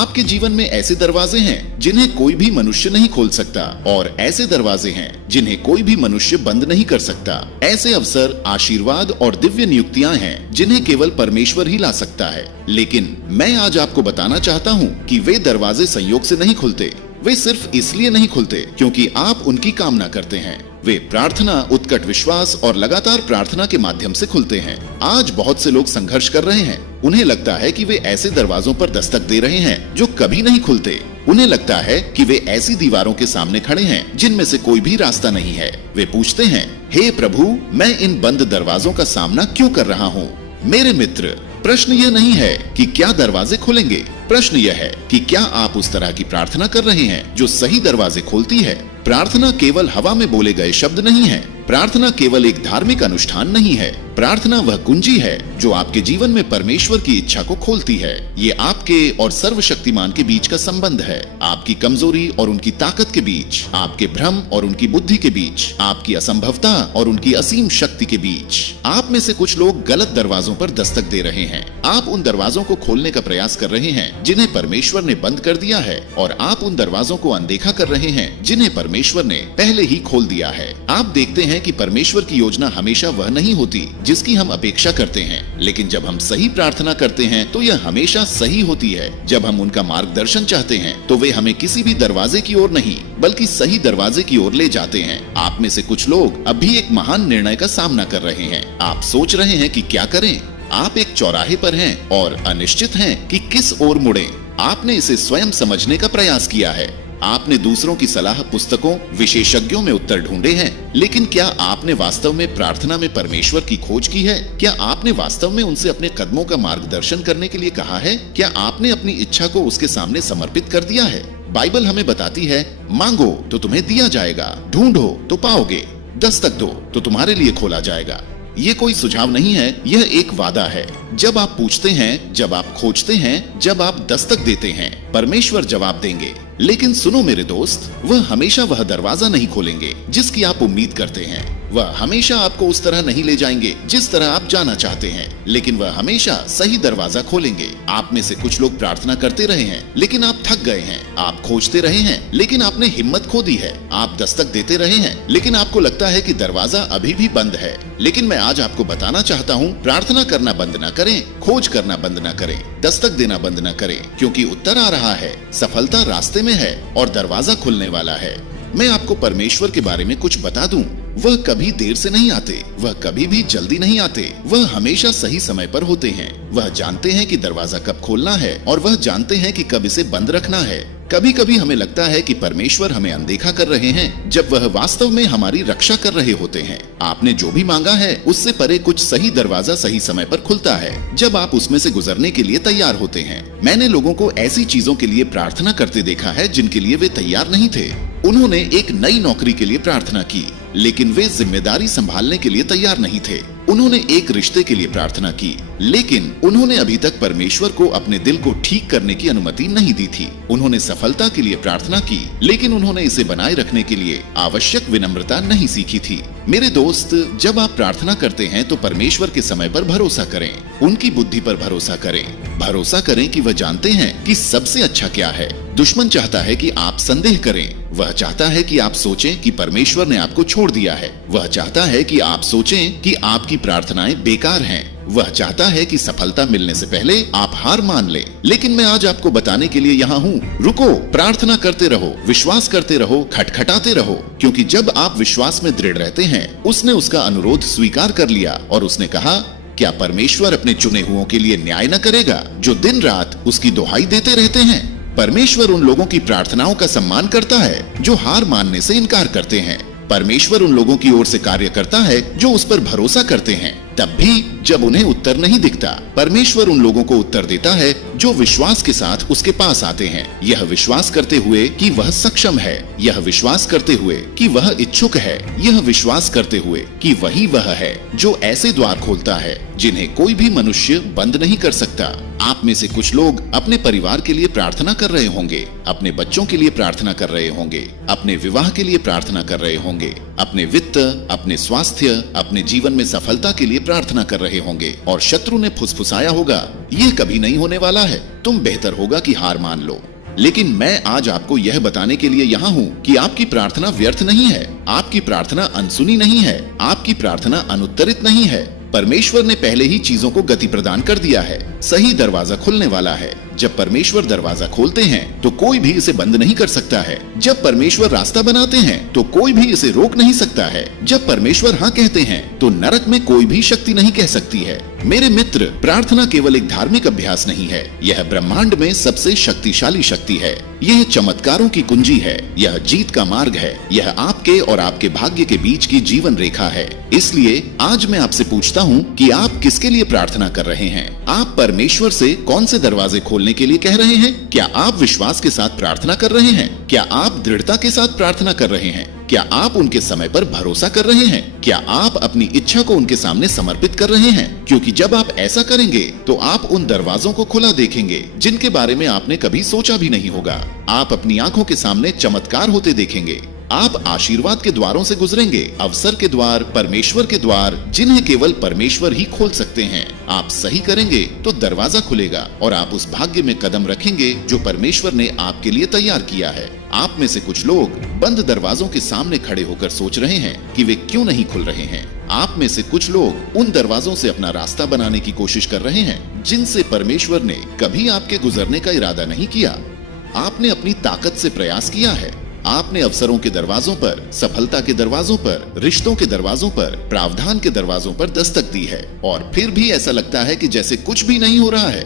आपके जीवन में ऐसे दरवाजे हैं जिन्हें कोई भी मनुष्य नहीं खोल सकता और ऐसे दरवाजे हैं जिन्हें कोई भी मनुष्य बंद नहीं कर सकता। ऐसे अवसर, आशीर्वाद और दिव्य नियुक्तियां हैं जिन्हें केवल परमेश्वर ही ला सकता है। लेकिन मैं आज आपको बताना चाहता हूँ कि वे दरवाजे संयोग से नहीं खुलते। वे सिर्फ इसलिए नहीं खुलते क्योंकि आप उनकी कामना करते हैं। वे प्रार्थना, उत्कट विश्वास और लगातार प्रार्थना के माध्यम से खुलते हैं। आज बहुत से लोग संघर्ष कर रहे हैं। उन्हें लगता है कि वे ऐसे दरवाजों पर दस्तक दे रहे हैं जो कभी नहीं खुलते। उन्हें लगता है कि वे ऐसी दीवारों के सामने खड़े हैं जिनमें से कोई भी रास्ता नहीं है। वे पूछते हैं, हे प्रभु, मैं इन बंद दरवाजों का सामना क्यों कर रहा हूँ? मेरे मित्र, प्रश्न यह नहीं है कि क्या दरवाजे खुलेंगे। प्रश्न यह है कि क्या आप उस तरह की प्रार्थना कर रहे हैं जो सही दरवाजे खोलती है। प्रार्थना केवल हवा में बोले गए शब्द नहीं है। प्रार्थना केवल एक धार्मिक अनुष्ठान नहीं है। प्रार्थना वह कुंजी है जो आपके जीवन में परमेश्वर की इच्छा को खोलती है। ये आपके और सर्वशक्तिमान के बीच का संबंध है, आपकी कमजोरी और उनकी ताकत के बीच, आपके भ्रम और उनकी बुद्धि के बीच, आपकी असंभवता और उनकी असीम शक्ति के बीच। आप में से कुछ लोग गलत दरवाजों पर दस्तक दे रहे हैं। आप उन दरवाजों को खोलने का प्रयास कर रहे हैं जिन्हें परमेश्वर ने बंद कर दिया है, और आप उन दरवाजों को अनदेखा कर रहे हैं जिन्हें परमेश्वर ने पहले ही खोल दिया है। आप देखते हैं कि परमेश्वर की योजना हमेशा वह नहीं होती जिसकी हम अपेक्षा करते हैं, लेकिन जब हम सही प्रार्थना करते हैं तो यह हमेशा सही होती है। जब हम उनका मार्गदर्शन चाहते हैं तो वे हमें किसी भी दरवाजे की ओर नहीं बल्कि सही दरवाजे की ओर ले जाते हैं। आप में से कुछ लोग अब भी एक महान निर्णय का सामना कर रहे हैं। आप सोच रहे हैं कि क्या करें। आप एक चौराहे पर हैं और अनिश्चित हैं कि किस ओर मुड़ें। आपने इसे स्वयं समझने का प्रयास किया है। आपने दूसरों की सलाह, पुस्तकों, विशेषज्ञों में उत्तर ढूंढे हैं, लेकिन क्या आपने वास्तव में प्रार्थना में परमेश्वर की खोज की है? क्या आपने वास्तव में उनसे अपने कदमों का मार्गदर्शन करने के लिए कहा है? क्या आपने अपनी इच्छा को उसके सामने समर्पित कर दिया है? बाइबल हमें बताती है, मांगो तो तुम्हें दिया जाएगा, ढूंढो तो पाओगे, दस्तक दो तो तुम्हारे लिए खोला जाएगा। ये कोई सुझाव नहीं है, यह एक वादा है। जब आप पूछते हैं, जब आप खोजते हैं, जब आप दस्तक देते हैं, परमेश्वर जवाब देंगे। लेकिन सुनो मेरे दोस्त, वह हमेशा वह दरवाजा नहीं खोलेंगे जिसकी आप उम्मीद करते हैं। वह हमेशा आपको उस तरह नहीं ले जाएंगे जिस तरह आप जाना चाहते हैं, लेकिन वह हमेशा सही दरवाजा खोलेंगे। आप में से कुछ लोग प्रार्थना करते रहे हैं लेकिन आप थक गए हैं। आप खोजते रहे हैं लेकिन आपने हिम्मत खो दी है। आप दस्तक देते रहे हैं लेकिन आपको लगता है कि दरवाजा अभी भी बंद है। लेकिन मैं आज आपको बताना चाहता हूँ, प्रार्थना करना बंद न करें, खोज करना बंद न करें, दस्तक देना बंद न करें, क्योंकि उत्तर आ रहा है, सफलता रास्ते में है और दरवाजा खुलने वाला है। मैं आपको परमेश्वर के बारे में कुछ बता दूं, वह कभी देर से नहीं आते, वह कभी भी जल्दी नहीं आते, वह हमेशा सही समय पर होते हैं। वह जानते हैं कि दरवाजा कब खोलना है और वह जानते हैं कि कब इसे बंद रखना है। कभी कभी हमें लगता है कि परमेश्वर हमें अनदेखा कर रहे हैं, जब वह वास्तव में हमारी रक्षा कर रहे होते हैं। आपने जो भी मांगा है उससे परे कुछ सही दरवाजा सही समय पर खुलता है, जब आप उसमें से गुजरने के लिए तैयार होते हैं। मैंने लोगों को ऐसी चीजों के लिए प्रार्थना करते देखा है जिनके लिए वे तैयार नहीं थे। उन्होंने एक नई नौकरी के लिए प्रार्थना की, लेकिन वे जिम्मेदारी संभालने के लिए तैयार नहीं थे। उन्होंने एक रिश्ते के लिए प्रार्थना की, लेकिन उन्होंने अभी तक परमेश्वर को अपने दिल को ठीक करने की अनुमति नहीं दी थी। उन्होंने सफलता के लिए प्रार्थना की, लेकिन उन्होंने इसे बनाए रखने के लिए आवश्यक विनम्रता नहीं सीखी थी। मेरे दोस्त, जब आप प्रार्थना करते हैं तो परमेश्वर के समय पर भरोसा करें, उनकी बुद्धि पर भरोसा करें। भरोसा करें कि वह जानते हैं कि सबसे अच्छा क्या है। दुश्मन चाहता है कि आप संदेह करें। वह चाहता है कि आप सोचें कि परमेश्वर ने आपको छोड़ दिया है। वह चाहता है कि आप सोचें कि आपकी प्रार्थनाएं बेकार हैं। वह चाहता है कि सफलता मिलने से पहले आप हार मान लें। लेकिन मैं आज आपको बताने के लिए यहाँ हूँ, रुको, प्रार्थना करते रहो, विश्वास करते रहो, खटखटाते रहो, क्योंकि जब आप विश्वास में दृढ़ रहते हैं, उसने उसका अनुरोध स्वीकार कर लिया और उसने कहा, क्या परमेश्वर अपने चुने हुओं के लिए न्याय न करेगा जो दिन रात उसकी दुहाई देते रहते हैं? परमेश्वर उन लोगों की प्रार्थनाओं का सम्मान करता है जो हार मानने से इनकार करते हैं। परमेश्वर उन लोगों की ओर से कार्य करता है जो उस पर भरोसा करते हैं, तब भी जब उन्हें उत्तर नहीं दिखता। परमेश्वर उन लोगों को उत्तर देता है जो विश्वास के साथ उसके पास आते हैं, यह विश्वास करते हुए कि वह सक्षम है, यह विश्वास करते हुए कि वह इच्छुक है, यह विश्वास करते हुए कि वही वह है जो ऐसे द्वार खोलता है जिन्हें कोई भी मनुष्य बंद नहीं कर सकता। आप में से कुछ लोग अपने परिवार के लिए प्रार्थना कर रहे होंगे, अपने बच्चों के लिए प्रार्थना कर रहे होंगे, अपने विवाह के लिए प्रार्थना कर रहे होंगे, अपने वित्त, अपने स्वास्थ्य, अपने जीवन में सफलता के लिए प्रार्थना कर रहे होंगे और शत्रु ने फुसफुसाया होगा, ये कभी नहीं होने वाला है, तुम बेहतर होगा कि हार मान लो। लेकिन मैं आज आपको यह बताने के लिए यहाँ हूँ कि आपकी प्रार्थना व्यर्थ नहीं है, आपकी प्रार्थना अनसुनी नहीं है, आपकी प्रार्थना अनुत्तरित नहीं है। परमेश्वर ने पहले ही चीजों को गति प्रदान कर दिया है। सही दरवाजा खुलने वाला है। जब परमेश्वर दरवाजा खोलते हैं तो कोई भी इसे बंद नहीं कर सकता है। जब परमेश्वर रास्ता बनाते हैं तो कोई भी इसे रोक नहीं सकता है। जब परमेश्वर हाँ कहते हैं तो नरक में कोई भी शक्ति नहीं कह सकती है। मेरे मित्र, प्रार्थना केवल एक धार्मिक अभ्यास नहीं है, यह ब्रह्मांड में सबसे शक्तिशाली शक्ति है। यह चमत्कारों की कुंजी है, यह जीत का मार्ग है, यह आपके और आपके भाग्य के बीच की जीवन रेखा है। इसलिए आज मैं आपसे पूछता हूँ कि आप किसके लिए प्रार्थना कर रहे हैं? आप परमेश्वर से कौन से दरवाजे खोलने के लिए कह रहे हैं? क्या आप विश्वास के साथ प्रार्थना कर रहे हैं? क्या आप दृढ़ता के साथ प्रार्थना कर रहे हैं? क्या आप उनके समय पर भरोसा कर रहे हैं? क्या आप अपनी इच्छा को उनके सामने समर्पित कर रहे हैं? क्योंकि जब आप ऐसा करेंगे तो आप उन दरवाजों को खुला देखेंगे जिनके बारे में आपने कभी सोचा भी नहीं होगा। आप अपनी आंखों के सामने चमत्कार होते देखेंगे। आप आशीर्वाद के द्वारों से गुजरेंगे, अवसर के द्वार, परमेश्वर के द्वार, जिन्हें केवल परमेश्वर ही खोल सकते हैं। आप सही करेंगे तो दरवाजा खुलेगा और आप उस भाग्य में कदम रखेंगे जो परमेश्वर ने आपके लिए तैयार किया है। आप में से कुछ लोग बंद दरवाजों के सामने खड़े होकर सोच रहे हैं कि वे क्यों नहीं खुल रहे हैं। आप में से कुछ लोग उन दरवाजों से अपना रास्ता बनाने की कोशिश कर रहे हैं जिनसे परमेश्वर ने कभी आपके गुजरने का इरादा नहीं किया। आपने अपनी ताकत से प्रयास किया है। आपने अवसरों के दरवाजों पर, सफलता के दरवाजों पर, रिश्तों के दरवाजों पर, प्रावधान के दरवाजों पर दस्तक दी है और फिर भी ऐसा लगता है कि जैसे कुछ भी नहीं हो रहा है।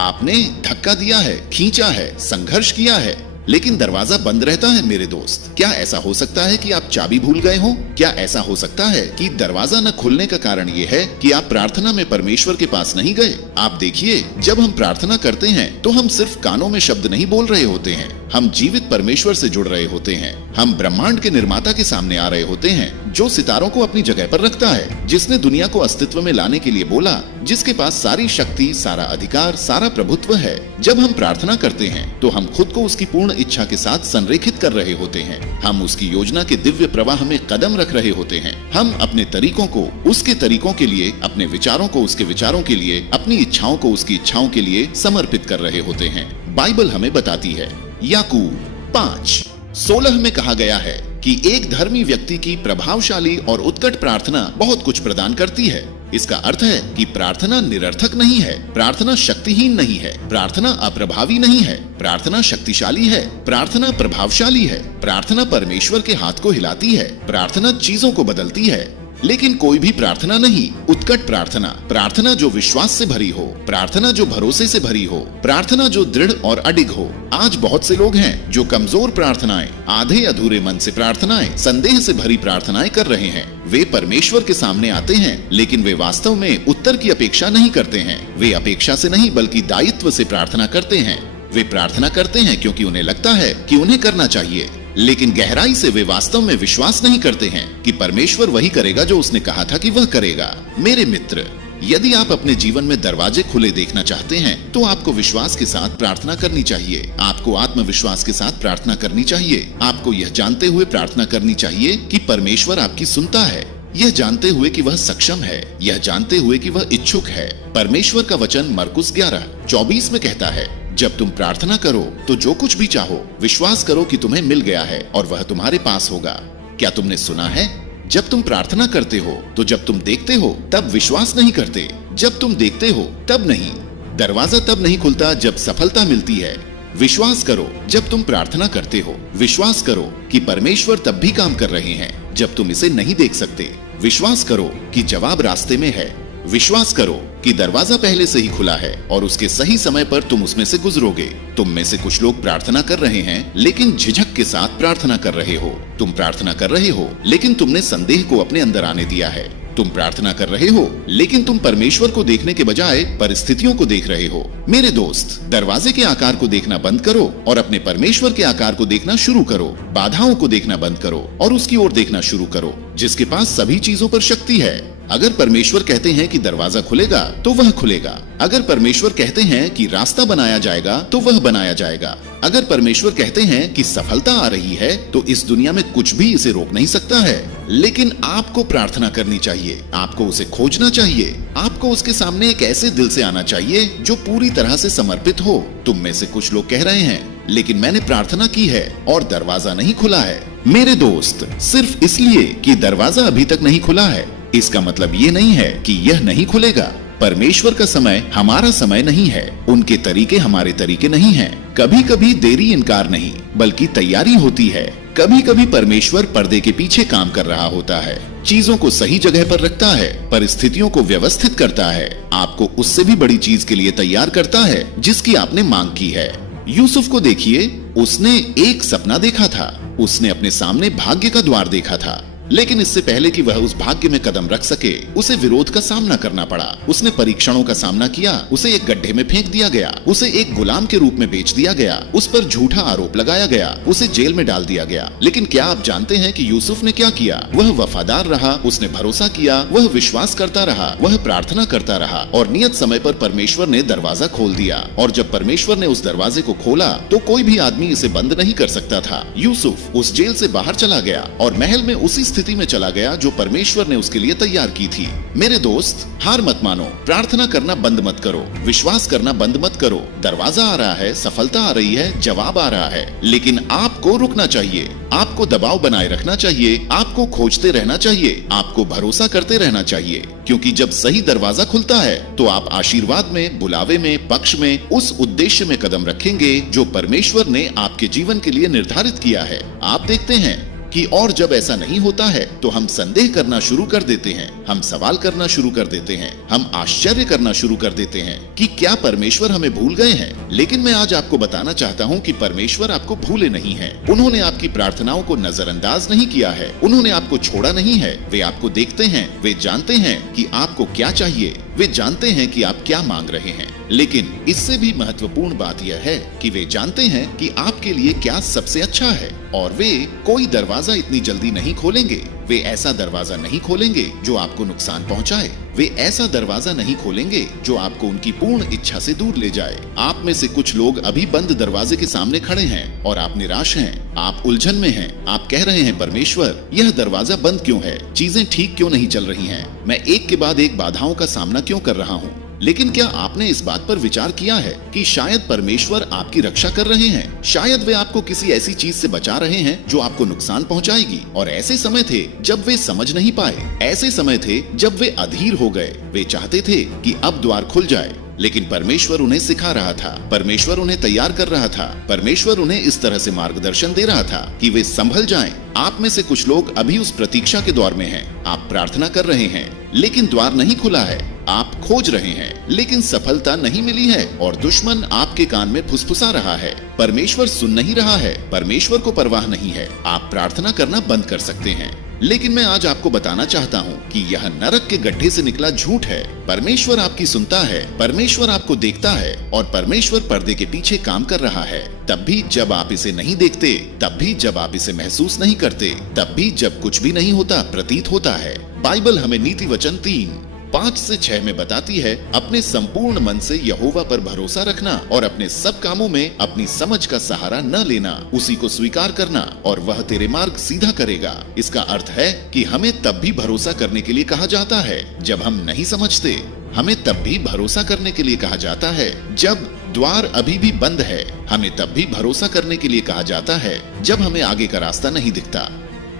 आपने धक्का दिया है, खींचा है, संघर्ष किया है, लेकिन दरवाजा बंद रहता है। मेरे दोस्त, क्या ऐसा हो सकता है कि आप चाबी भूल गए हो? क्या ऐसा हो सकता है कि दरवाजा न खुलने का कारण ये है कि आप प्रार्थना में परमेश्वर के पास नहीं गए? आप देखिए, जब हम प्रार्थना करते हैं तो हम सिर्फ कानों में शब्द नहीं बोल रहे होते हैं, हम जीवित परमेश्वर से जुड़ रहे होते हैं। हम ब्रह्मांड के निर्माता के सामने आ रहे होते हैं, जो सितारों को अपनी जगह पर रखता है, जिसने दुनिया को अस्तित्व में लाने के लिए बोला, जिसके पास सारी शक्ति, सारा अधिकार, सारा प्रभुत्व है। जब हम प्रार्थना करते हैं तो हम खुद को उसकी पूर्ण इच्छा के साथ संरेखित कर रहे होते हैं। हम उसकी योजना के दिव्य प्रवाह में कदम रख रहे होते हैं। हम अपने तरीकों को उसके तरीकों के लिए, अपने विचारों को उसके विचारों के लिए, अपनी इच्छाओं को उसकी इच्छाओं के लिए समर्पित कर रहे होते हैं। बाइबल हमें बताती है, याकूब 5:16 में कहा गया है कि एक धर्मी व्यक्ति की प्रभावशाली और उत्कट प्रार्थना बहुत कुछ प्रदान करती है। इसका अर्थ है कि प्रार्थना निरर्थक नहीं है, प्रार्थना शक्तिहीन नहीं है, प्रार्थना अप्रभावी नहीं है, प्रार्थना शक्तिशाली है, प्रार्थना प्रभावशाली है, प्रार्थना परमेश्वर के हाथ को हिलाती है, प्रार्थना चीजों को बदलती है। लेकिन कोई भी प्रार्थना नहीं, उत्कट प्रार्थना, प्रार्थना जो विश्वास से भरी हो, प्रार्थना जो भरोसे से भरी हो, प्रार्थना जो दृढ़ और अडिग हो। आज बहुत से लोग हैं जो कमजोर प्रार्थनाएं, आधे अधूरे मन से प्रार्थनाएं, संदेह से भरी प्रार्थनाएं कर रहे हैं। वे परमेश्वर के सामने आते हैं, लेकिन वे वास्तव में उत्तर की अपेक्षा नहीं करते हैं। वे अपेक्षा से नहीं बल्कि दायित्व से प्रार्थना करते हैं। वे प्रार्थना करते हैं क्योंकि उन्हें लगता है कि उन्हें करना चाहिए, लेकिन गहराई से वे वास्तव में विश्वास नहीं करते हैं कि परमेश्वर वही करेगा जो उसने कहा था कि वह करेगा। मेरे मित्र, यदि आप अपने जीवन में दरवाजे खुले देखना चाहते हैं तो आपको विश्वास के साथ प्रार्थना करनी चाहिए। आपको आत्मविश्वास के साथ प्रार्थना करनी चाहिए। आपको यह जानते हुए प्रार्थना करनी चाहिए कि परमेश्वर आपकी सुनता है, यह जानते हुए कि वह सक्षम है, यह जानते हुए कि वह इच्छुक है। परमेश्वर का वचन मरकुस 11:24 में कहता है, जब तुम प्रार्थना करो तो जो कुछ भी चाहो विश्वास करो कि तुम्हें मिल गया है और वह तुम्हारे पास होगा। क्या तुमने सुना है? जब तुम प्रार्थना करते हो तो जब तुम देखते हो तब विश्वास नहीं करते, जब तुम देखते हो तब नहीं। दरवाजा तब नहीं खुलता जब सफलता मिलती है। विश्वास करो जब तुम प्रार्थना करते हो। विश्वास करो कि परमेश्वर तब भी काम कर रहे हैं जब तुम इसे नहीं देख सकते। विश्वास करो कि जवाब रास्ते में है। विश्वास करो कि दरवाजा पहले से ही खुला है और उसके सही समय पर तुम उसमें से गुजरोगे। तुम में से कुछ लोग प्रार्थना कर रहे हैं लेकिन झिझक के साथ प्रार्थना कर रहे हो। तुम प्रार्थना कर रहे हो लेकिन तुमने संदेह को अपने अंदर आने दिया है। तुम प्रार्थना कर रहे हो लेकिन तुम परमेश्वर को देखने के बजाय परिस्थितियों को देख रहे हो। मेरे दोस्त, दरवाजे के आकार को देखना बंद करो और अपने परमेश्वर के आकार को देखना शुरू करो। बाधाओं को देखना बंद करो और उसकी ओर देखना शुरू करो जिसके पास सभी चीजों पर शक्ति है। अगर परमेश्वर कहते हैं कि दरवाजा खुलेगा तो वह खुलेगा। अगर परमेश्वर कहते हैं कि रास्ता बनाया जाएगा तो वह बनाया जाएगा। अगर परमेश्वर कहते हैं कि सफलता आ रही है तो इस दुनिया में कुछ भी इसे रोक नहीं सकता है। लेकिन आपको प्रार्थना करनी चाहिए, आपको उसे खोजना चाहिए, आपको उसके सामने एक ऐसे दिल से आना चाहिए जो पूरी तरह से समर्पित हो। तुम में से कुछ लोग कह रहे हैं, लेकिन मैंने प्रार्थना की है और दरवाजा नहीं खुला है। मेरे दोस्त, सिर्फ इसलिए कि दरवाजा अभी तक नहीं खुला है, इसका मतलब ये नहीं है कि यह नहीं खुलेगा। परमेश्वर का समय हमारा समय नहीं है, उनके तरीके हमारे तरीके नहीं हैं। कभी कभी देरी इनकार नहीं बल्कि तैयारी होती है। कभी कभी परमेश्वर पर्दे के पीछे काम कर रहा होता है, चीजों को सही जगह पर रखता है, परिस्थितियों को व्यवस्थित करता है, आपको उससे भी बड़ी चीज के लिए तैयार करता है जिसकी आपने मांग की है। यूसुफ को देखिए, उसने एक सपना देखा था, उसने अपने सामने भाग्य का द्वार देखा था, लेकिन इससे पहले कि वह उस भाग्य में कदम रख सके उसे विरोध का सामना करना पड़ा। उसने परीक्षणों का सामना किया, उसे एक गड्ढे में फेंक दिया गया, उसे एक गुलाम के रूप में बेच दिया गया, उस पर झूठा आरोप लगाया गया, उसे जेल में डाल दिया गया। लेकिन क्या आप जानते हैं कि यूसुफ ने क्या किया? वह वफादार रहा, उसने भरोसा किया, वह विश्वास करता रहा, वह प्रार्थना करता रहा और नियत समय पर परमेश्वर ने दरवाजा खोल दिया। और जब परमेश्वर ने उस दरवाजे को खोला तो कोई भी आदमी इसे बंद नहीं कर सकता था। यूसुफ उस जेल से बाहर चला गया और महल में उसी स्थिति में चला गया जो परमेश्वर ने उसके लिए तैयार की थी। मेरे दोस्त, हार मत मानो, प्रार्थना करना बंद मत करो, विश्वास करना बंद मत करो। दरवाजा आ रहा है, सफलता आ रही है, जवाब आ रहा है, लेकिन आपको रुकना चाहिए, आपको दबाव बनाए रखना चाहिए, आपको खोजते रहना चाहिए, आपको भरोसा करते रहना चाहिए। क्योंकि जब सही दरवाजा खुलता है तो आप आशीर्वाद में, बुलावे में, पक्ष में उस उद्देश्य में कदम रखेंगे जो परमेश्वर ने आपके जीवन के लिए निर्धारित किया है। आप देखते हैं कि और जब ऐसा नहीं होता है तो हम संदेह करना शुरू कर देते हैं, हम सवाल करना शुरू कर देते हैं, हम आश्चर्य करना शुरू कर देते हैं कि क्या परमेश्वर हमें भूल गए हैं। लेकिन मैं आज आपको बताना चाहता हूं कि परमेश्वर आपको भूले नहीं हैं। उन्होंने आपकी प्रार्थनाओं को नजरअंदाज नहीं किया है, उन्होंने आपको छोड़ा नहीं है। वे आपको देखते हैं, वे जानते हैं कि आपको क्या चाहिए, वे जानते हैं कि आप क्या मांग रहे हैं। लेकिन इससे भी महत्वपूर्ण बात यह है कि वे जानते हैं कि आपके लिए क्या सबसे अच्छा है और वे कोई दरवाजा इतनी जल्दी नहीं खोलेंगे। वे ऐसा दरवाजा नहीं खोलेंगे जो आपको नुकसान पहुंचाए। वे ऐसा दरवाजा नहीं खोलेंगे जो आपको उनकी पूर्ण इच्छा से दूर ले जाए। आप में से कुछ लोग अभी बंद दरवाजे के सामने खड़े हैं और आप निराश हैं, आप उलझन में हैं। आप कह रहे हैं, परमेश्वर, यह दरवाजा बंद क्यों है? चीजें ठीक क्यों नहीं चल रही हैं? मैं एक के बाद एक बाधाओं का सामना क्यों कर रहा हूँ? लेकिन क्या आपने इस बात पर विचार किया है कि शायद परमेश्वर आपकी रक्षा कर रहे हैं? शायद वे आपको किसी ऐसी चीज से बचा रहे हैं जो आपको नुकसान पहुंचाएगी। और ऐसे समय थे जब वे समझ नहीं पाए, ऐसे समय थे जब वे अधीर हो गए। वे चाहते थे कि अब द्वार खुल जाए, लेकिन परमेश्वर उन्हें सिखा रहा था, परमेश्वर उन्हें तैयार कर रहा था, परमेश्वर उन्हें इस तरह से मार्गदर्शन दे रहा था कि वे संभल जाएं। आप में से कुछ लोग अभी उस प्रतीक्षा के दौर में हैं। आप प्रार्थना कर रहे हैं लेकिन द्वार नहीं खुला है। आप खोज रहे हैं लेकिन सफलता नहीं मिली है और दुश्मन आपके कान में फुसफुसा रहा है। परमेश्वर सुन नहीं रहा है, परमेश्वर को परवाह नहीं है। आप प्रार्थना करना बंद कर सकते हैं, लेकिन मैं आज आपको बताना चाहता हूँ कि यह नरक के गड्ढे से निकला झूठ है। परमेश्वर आपकी सुनता है, परमेश्वर आपको देखता है और परमेश्वर पर्दे के पीछे काम कर रहा है। तब भी जब आप इसे नहीं देखते, तब भी जब आप इसे महसूस नहीं करते, तब भी जब कुछ भी नहीं होता प्रतीत होता है। बाइबल हमें नीति वचन 3:5-6 में बताती है, अपने संपूर्ण मन से यहोवा पर भरोसा रखना और अपने सब कामों में अपनी समझ का सहारा न लेना, उसी को स्वीकार करना और वह तेरे मार्ग सीधा करेगा। इसका अर्थ है कि हमें तब भी भरोसा करने के लिए कहा जाता है जब हम नहीं समझते। हमें तब भी भरोसा करने के लिए कहा जाता है जब द्वार अभी भी बंद है। हमें तब भी भरोसा करने के लिए कहा जाता है जब हमें आगे का रास्ता नहीं दिखता।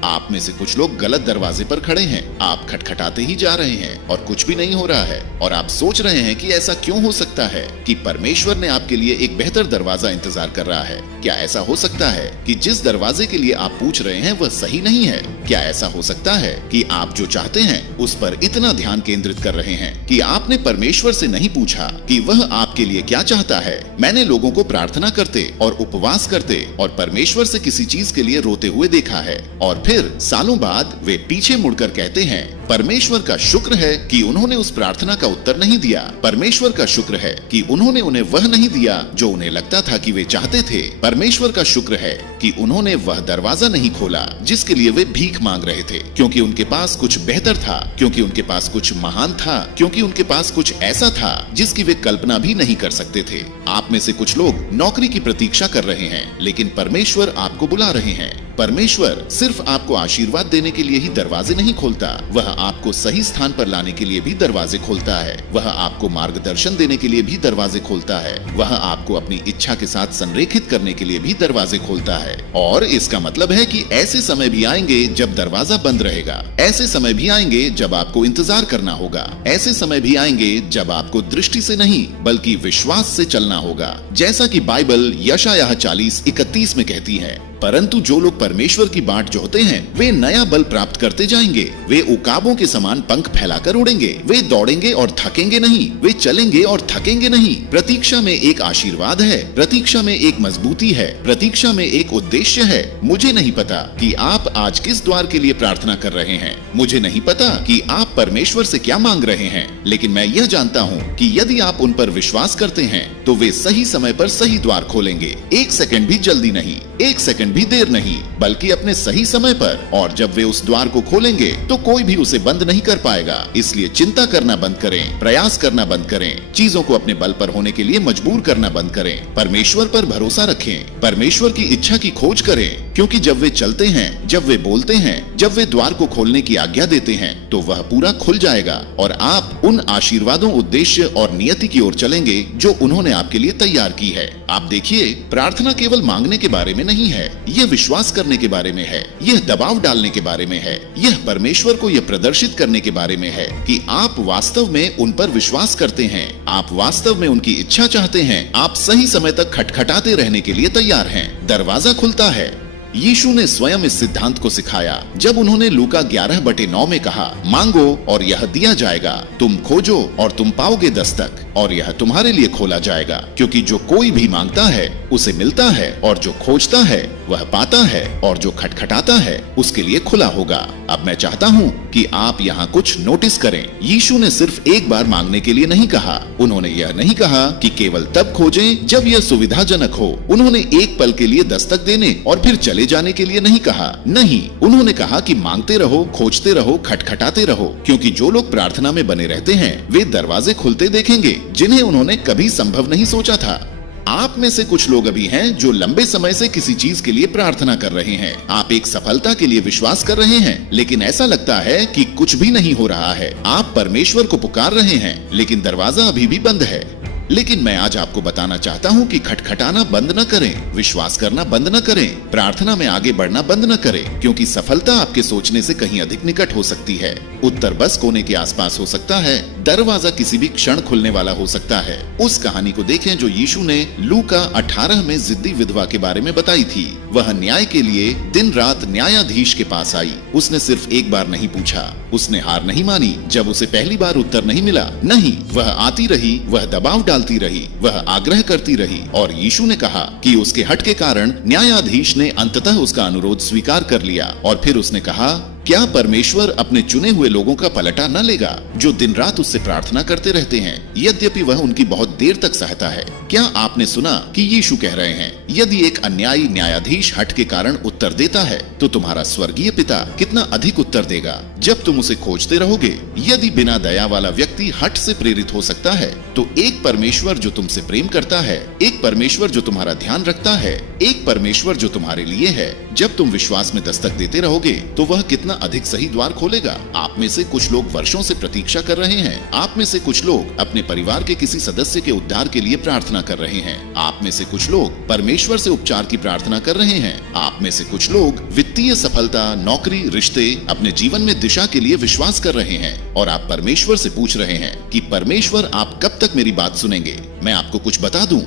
आप में से कुछ लोग गलत दरवाजे पर खड़े हैं। आप खटखटाते ही जा रहे हैं और कुछ भी नहीं हो रहा है और आप सोच रहे हैं कि ऐसा क्यों हो सकता है कि परमेश्वर ने आपके लिए एक बेहतर दरवाजा इंतजार कर रहा है। क्या ऐसा हो सकता है कि जिस दरवाजे के लिए आप पूछ रहे हैं वह सही नहीं है? क्या ऐसा हो सकता है कि आप जो चाहते हैं उस पर इतना ध्यान केंद्रित कर रहे हैं कि आपने परमेश्वर से नहीं पूछा कि वह आपके लिए क्या चाहता है? मैंने लोगों को प्रार्थना करते और उपवास करते और परमेश्वर से किसी चीज के लिए रोते हुए देखा है और फिर सालों बाद वे पीछे मुड़कर कहते हैं, परमेश्वर का शुक्र है कि उन्होंने उस प्रार्थना का उत्तर नहीं दिया। परमेश्वर का शुक्र है कि उन्होंने उन्हें वह नहीं दिया जो उन्हें लगता था कि वे चाहते थे। परमेश्वर का शुक्र है कि उन्होंने वह दरवाजा नहीं खोला जिसके लिए वे भीख मांग रहे थे, क्योंकि उनके पास कुछ बेहतर था, क्योंकि उनके पास कुछ महान था, क्योंकि उनके पास कुछ ऐसा था जिसकी वे कल्पना भी नहीं कर सकते थे। आप में से कुछ लोग नौकरी की प्रतीक्षा कर रहे हैं, लेकिन परमेश्वर आपको बुला रहे हैं। परमेश्वर सिर्फ आपको आशीर्वाद देने के लिए ही दरवाजे नहीं खोलता, वह आपको सही स्थान पर लाने के लिए भी दरवाजे खोलता है। वह आपको मार्गदर्शन देने के लिए भी दरवाजे खोलता है। वह आपको अपनी इच्छा के साथ संरेखित करने के लिए भी दरवाजे खोलता है। और इसका मतलब है कि ऐसे समय भी आएंगे जब दरवाजा बंद रहेगा। ऐसे समय भी आएंगे जब आपको इंतजार करना होगा। ऐसे समय भी आएंगे जब आपको दृष्टि से नहीं बल्कि विश्वास से चलना होगा, जैसा कि बाइबल यशायाह 40:31 में कहती है। परंतु जो लोग परमेश्वर की बाट जोहते हैं वे नया बल प्राप्त करते जाएंगे। वे उकाबों के समान पंख फैलाकर उड़ेंगे। वे दौड़ेंगे और थकेंगे नहीं, वे चलेंगे और थकेंगे नहीं। प्रतीक्षा में एक आशीर्वाद है, प्रतीक्षा में एक मजबूती है, प्रतीक्षा में एक उद्देश्य है। मुझे नहीं पता कि आप आज किस द्वार के लिए प्रार्थना कर रहे हैं, मुझे नहीं पता कि आप परमेश्वर से क्या मांग रहे हैं, लेकिन मैं यह जानता हूँ कि यदि आप उन पर विश्वास करते हैं तो वे सही समय पर सही द्वार खोलेंगे। 1 सेकंड भी जल्दी नहीं, 1 सेकंड भी देर नहीं, बल्कि अपने सही समय पर। और जब वे उस द्वार को खोलेंगे तो कोई भी उसे बंद नहीं कर पाएगा। इसलिए चिंता करना बंद करें, प्रयास करना बंद करें, चीजों को अपने बल पर होने के लिए मजबूर करना बंद करें। परमेश्वर पर भरोसा रखें, परमेश्वर की इच्छा की खोज करें, क्योंकि जब वे चलते हैं, जब वे बोलते हैं, जब वे द्वार को खोलने की आज्ञा देते हैं तो वह पूरा खुल जाएगा और आप उन आशीर्वादों, उद्देश्य और नियति की ओर चलेंगे जो उन्होंने आपके लिए तैयार की है। आप देखिए, प्रार्थना केवल मांगने के बारे में नहीं है, यह विश्वास करने के बारे में है, यह दबाव डालने के बारे में है, यह परमेश्वर को यह प्रदर्शित करने के बारे में है कि आप वास्तव में उन पर विश्वास करते हैं, आप वास्तव में उनकी इच्छा चाहते हैं, आप सही समय तक खटखटाते रहने के लिए तैयार हैं। दरवाजा खुलता है। यीशु ने स्वयं इस सिद्धांत को सिखाया जब उन्होंने लूका 11:9 में कहा, मांगो और यह दिया जाएगा, तुम खोजो और तुम पाओगे दस्तक और यह तुम्हारे लिए खोला जाएगा। क्योंकि जो कोई भी मांगता है उसे मिलता है, और जो खोजता है वह पाता है, और जो खटखटाता है उसके लिए खुला होगा। अब मैं चाहता हूँ कि आप यहाँ कुछ नोटिस करें। यीशु ने सिर्फ एक बार मांगने के लिए नहीं कहा। उन्होंने यह नहीं कहा कि केवल तब खोजें जब यह सुविधाजनक हो। उन्होंने एक पल के लिए दस्तक देने और फिर चले जाने के लिए नहीं कहा। नहीं, उन्होंने कहा कि मांगते रहो, खोजते रहो, खटखटाते रहो, क्योंकि जो लोग प्रार्थना में बने रहते हैं वे दरवाजे खुलते देखेंगे जिन्हें उन्होंने कभी संभव नहीं सोचा था। आप में से कुछ लोग अभी हैं जो लंबे समय से किसी चीज के लिए प्रार्थना कर रहे हैं। आप एक सफलता के लिए विश्वास कर रहे हैं, लेकिन ऐसा लगता है कि कुछ भी नहीं हो रहा है। आप परमेश्वर को पुकार रहे हैं, लेकिन दरवाजा अभी भी बंद है। लेकिन मैं आज आपको बताना चाहता हूँ कि खटखटाना बंद न करें, विश्वास करना बंद न करें, प्रार्थना में आगे बढ़ना बंद न करें, क्योंकि सफलता आपके सोचने से कहीं अधिक निकट हो सकती है। उत्तर बस कोने के आसपास हो सकता है, दरवाजा किसी भी क्षण खुलने वाला हो सकता है। उस कहानी को देखें जो यीशु ने लूका 18 में जिद्दी विधवा के बारे में बताई थी। वह न्याय के लिए दिन रात न्यायाधीश के पास आई। उसने सिर्फ एक बार नहीं पूछा, उसने हार नहीं मानी। जब उसे पहली बार उत्तर नहीं मिला, नहीं, वह आती रही, वह दबाव डालती रही, वह आग्रह करती रही, और यीशु ने कहा कि उसके हट के कारण न्यायाधीश ने अंततः उसका अनुरोध स्वीकार कर लिया। और फिर उसने कहा, क्या परमेश्वर अपने चुने हुए लोगों का पलटा न लेगा जो दिन रात उससे प्रार्थना करते रहते हैं, यद्यपि वह उनकी बहुत देर तक सहता है? क्या आपने सुना कि यीशु कह रहे हैं, यदि एक अन्यायी न्यायाधीश हट के कारण उत्तर देता है तो तुम्हारा स्वर्गीय पिता कितना अधिक उत्तर देगा जब तुम उसे खोजते रहोगे। यदि बिना दया वाला व्यक्ति हट से प्रेरित हो सकता है, तो एक परमेश्वर जो तुमसे प्रेम करता है, एक परमेश्वर जो तुम्हारा ध्यान रखता है, एक परमेश्वर जो तुम्हारे लिए है, जब तुम विश्वास में दस्तक देते रहोगे तो वह कितना अधिक सही द्वार खोलेगा। आप में से कुछ लोग वर्षों से प्रतीक्षा कर रहे हैं। आप में से कुछ लोग अपने परिवार के किसी सदस्य के उद्धार के लिए प्रार्थना कर रहे हैं। आप में से कुछ लोग परमेश्वर से उपचार की प्रार्थना कर रहे हैं। आप में से कुछ लोग वित्तीय सफलता, नौकरी, रिश्ते, अपने जीवन में दिशा के लिए विश्वास कर रहे हैं, और आप परमेश्वर से पूछ रहे हैं कि परमेश्वर आप कब तक मेरी बात सुनेंगे। मैं आपको कुछ बता दूं,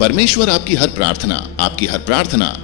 परमेश्वर आपकी हर प्रार्थना,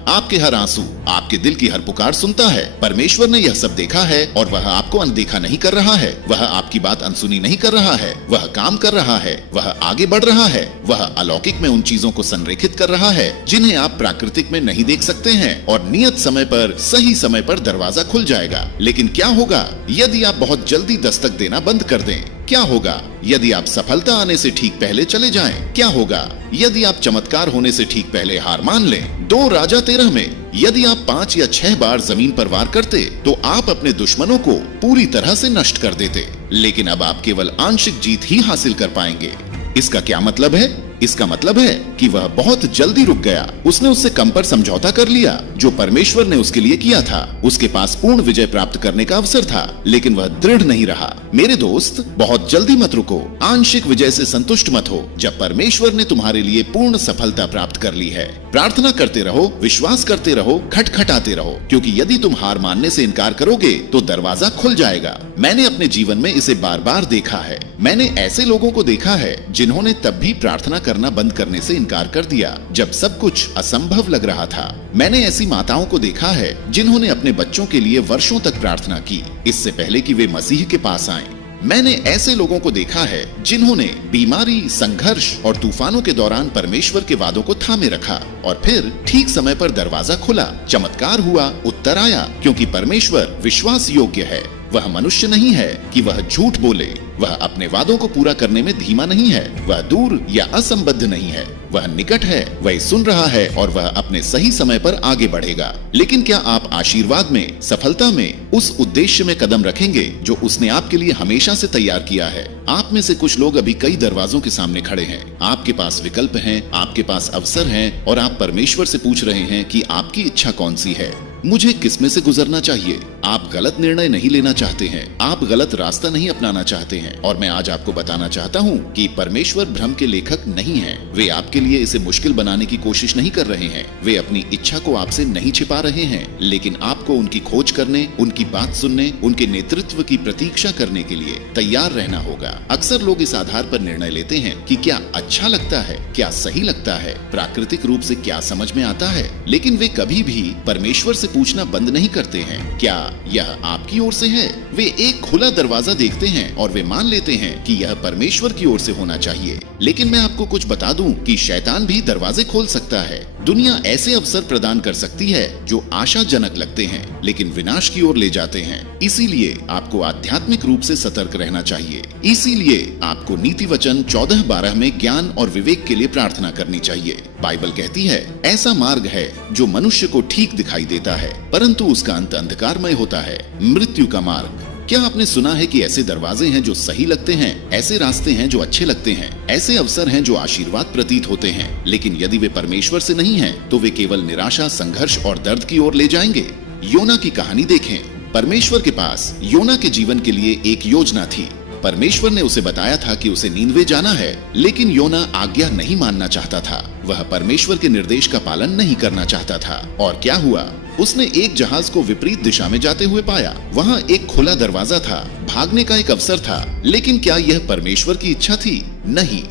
आपके हर आंसू, आपके दिल की हर पुकार सुनता है। परमेश्वर ने यह सब देखा है और वह आपको अनदेखा नहीं कर रहा है। वह आपकी बात अनसुनी नहीं कर रहा है। वह काम कर रहा है, वह आगे बढ़ रहा है। वह अलौकिक में उन चीजों को संरेखित कर रहा है जिन्हें आप प्राकृतिक में नहीं देख सकते हैं, और नियत समय पर, सही समय पर दरवाजा खुल जाएगा। लेकिन क्या होगा यदि आप बहुत जल्दी दस्तक देना बंद कर दें? क्या होगा यदि आप सफलता आने से ठीक पहले चले जाएं? क्या होगा यदि आप चमत्कार होने से ठीक पहले हार मान लें? 2 राजा 13 में यदि आप 5 या 6 बार जमीन पर वार करते तो आप अपने दुश्मनों को पूरी तरह से नष्ट कर देते, लेकिन अब आप केवल आंशिक जीत ही हासिल कर पाएंगे। इसका क्या मतलब है? इसका मतलब है कि वह बहुत जल्दी रुक गया। उसने उससे कम पर समझौता कर लिया जो परमेश्वर ने उसके लिए किया था। उसके पास पूर्ण विजय प्राप्त करने का अवसर था, लेकिन वह दृढ़ नहीं रहा। मेरे दोस्त, बहुत जल्दी मत रुको। आंशिक विजय से संतुष्ट मत हो जब परमेश्वर ने तुम्हारे लिए पूर्ण सफलता प्राप्त कर ली है। प्रार्थना करते रहो, विश्वास करते रहो, खटखटाते रहो, क्योंकि यदि तुम हार मानने से इनकार करोगे तो दरवाजा खुल जाएगा। मैंने अपने जीवन में इसे बार बार देखा है। मैंने ऐसे लोगों को देखा है जिन्होंने तब भी प्रार्थना करना बंद करने से इनकार कर दिया जब सब कुछ असंभव लग रहा था। मैंने ऐसी माताओं को देखा है जिन्होंने अपने बच्चों के लिए वर्षों तक प्रार्थना की, इससे पहले कि वे मसीह के पास आएं। मैंने ऐसे लोगों को देखा है जिन्होंने बीमारी, संघर्ष और तूफानों के दौरान परमेश्वर के वादों को थामे रखा, और फिर ठीक समय पर दरवाजा खुला, चमत्कार हुआ, उत्तर आया, क्योंकि परमेश्वर विश्वास योग्य है। वह मनुष्य नहीं है कि वह झूठ बोले। वह अपने वादों को पूरा करने में धीमा नहीं है। वह दूर या असंबद्ध नहीं है। वह निकट है, वह सुन रहा है और वह अपने सही समय पर आगे बढ़ेगा। लेकिन क्या आप आशीर्वाद में, सफलता में, उस उद्देश्य में कदम रखेंगे जो उसने आपके लिए हमेशा से तैयार किया है? आप में से कुछ लोग अभी कई दरवाजों के सामने खड़े हैं। आपके पास विकल्प हैं, आपके पास अवसर हैं, और आप परमेश्वर से पूछ रहे हैं कि आपकी इच्छा कौन सी है। मुझे किसमें से गुजरना चाहिए? आप गलत निर्णय नहीं लेना चाहते हैं, आप गलत रास्ता नहीं अपनाना चाहते हैं, और मैं आज आपको बताना चाहता हूँ कि परमेश्वर भ्रम के लेखक नहीं हैं। वे आपके लिए इसे मुश्किल बनाने की कोशिश नहीं कर रहे हैं। वे अपनी इच्छा को आपसे नहीं छिपा रहे हैं, लेकिन आपको उनकी खोज करने, उनकी बात सुनने, उनके नेतृत्व की प्रतीक्षा करने के लिए तैयार रहना होगा। अक्सर लोग इस आधार पर निर्णय लेते हैं कि क्या अच्छा लगता है, क्या सही लगता है, प्राकृतिक रूप से क्या समझ में आता है, लेकिन वे कभी भी परमेश्वर से पूछना बंद नहीं करते हैं, क्या यह आपकी ओर से है? वे एक खुला दरवाजा देखते हैं और वे मान लेते हैं कि यह परमेश्वर की ओर से होना चाहिए। लेकिन मैं आपको कुछ बता दूं कि शैतान भी दरवाजे खोल सकता है। दुनिया ऐसे अवसर प्रदान कर सकती है जो आशाजनक लगते हैं लेकिन विनाश की ओर ले जाते हैं। इसीलिए आपको आध्यात्मिक रूप से सतर्क रहना चाहिए। इसीलिए आपको नीति वचन 14:12 में ज्ञान और विवेक के लिए प्रार्थना करनी चाहिए। बाइबल कहती है, ऐसा मार्ग है जो मनुष्य को ठीक दिखाई देता है, परंतु उसका अंत अंधकारमय होता है, मृत्यु का मार्ग। क्या आपने सुना है कि ऐसे दरवाजे हैं जो सही लगते हैं, ऐसे रास्ते हैं जो अच्छे लगते हैं, ऐसे अवसर हैं जो आशीर्वाद प्रतीत होते हैं, लेकिन यदि वे परमेश्वर से नहीं हैं, तो वे केवल निराशा, संघर्ष और दर्द की ओर ले जाएंगे। योना की कहानी देखें। परमेश्वर के पास योना के जीवन के लिए एक योजना थी। परमेश्वर ने उसे बताया था कि उसे नीनवे जाना है, लेकिन योना आज्ञा नहीं मानना चाहता था। वह परमेश्वर के निर्देश का पालन नहीं करना चाहता था। और क्या हुआ? उसने एक जहाज को विपरीत दिशा में जाते हुए पाया। वहाँ एक खुला दरवाजा था, भागने का एक अवसर था, लेकिन क्या यह परमेश्वर की इच्छा थी? नहीं।